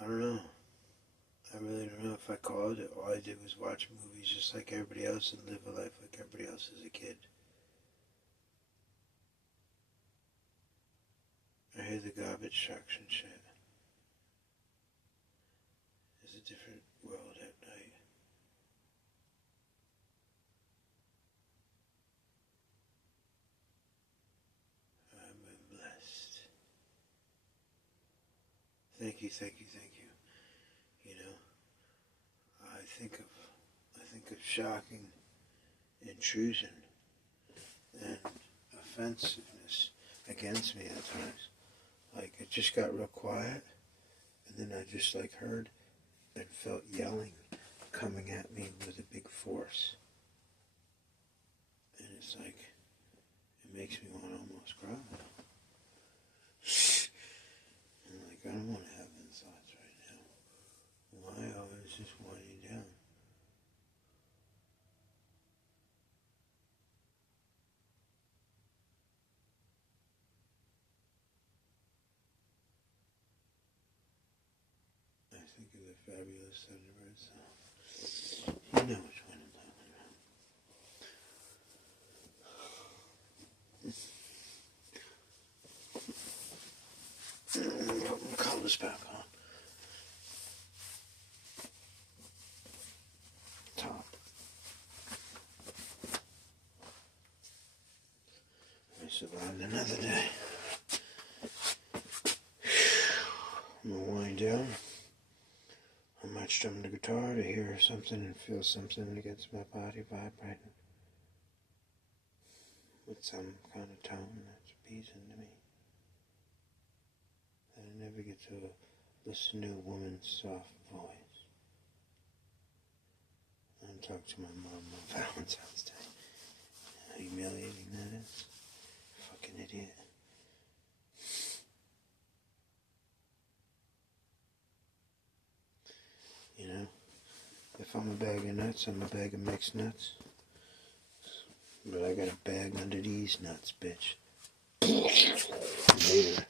I don't know. I really don't know if I called it. All I did was watch movies just like everybody else and live a life like everybody else as a kid. I hear the garbage trucks and shit. It's a different world at night. I've been blessed. Thank you, thank you, thank you. You know, I think of shocking intrusion and offensiveness against me at times. Like, it just got real quiet, and then I just like heard and felt yelling coming at me with a big force. And it's like, it makes me want to almost cry. And like, I don't want to have those thoughts right now. Why always just winding down? I think of the fabulous Thunderbird song. You know which one I'm talking about. Put my colors back on. Top. I survived another day. I'm gonna wind down. I might strum the guitar to hear something and feel something against my body vibrating with some kind of tone that's pleasing to me. That I never get to listen to a woman's soft voice. I'm talking to my mom on Valentine's Day. How humiliating that is. Fucking idiot. You know, if I'm a bag of nuts, I'm a bag of mixed nuts. But I got a bag under these nuts, bitch. Later.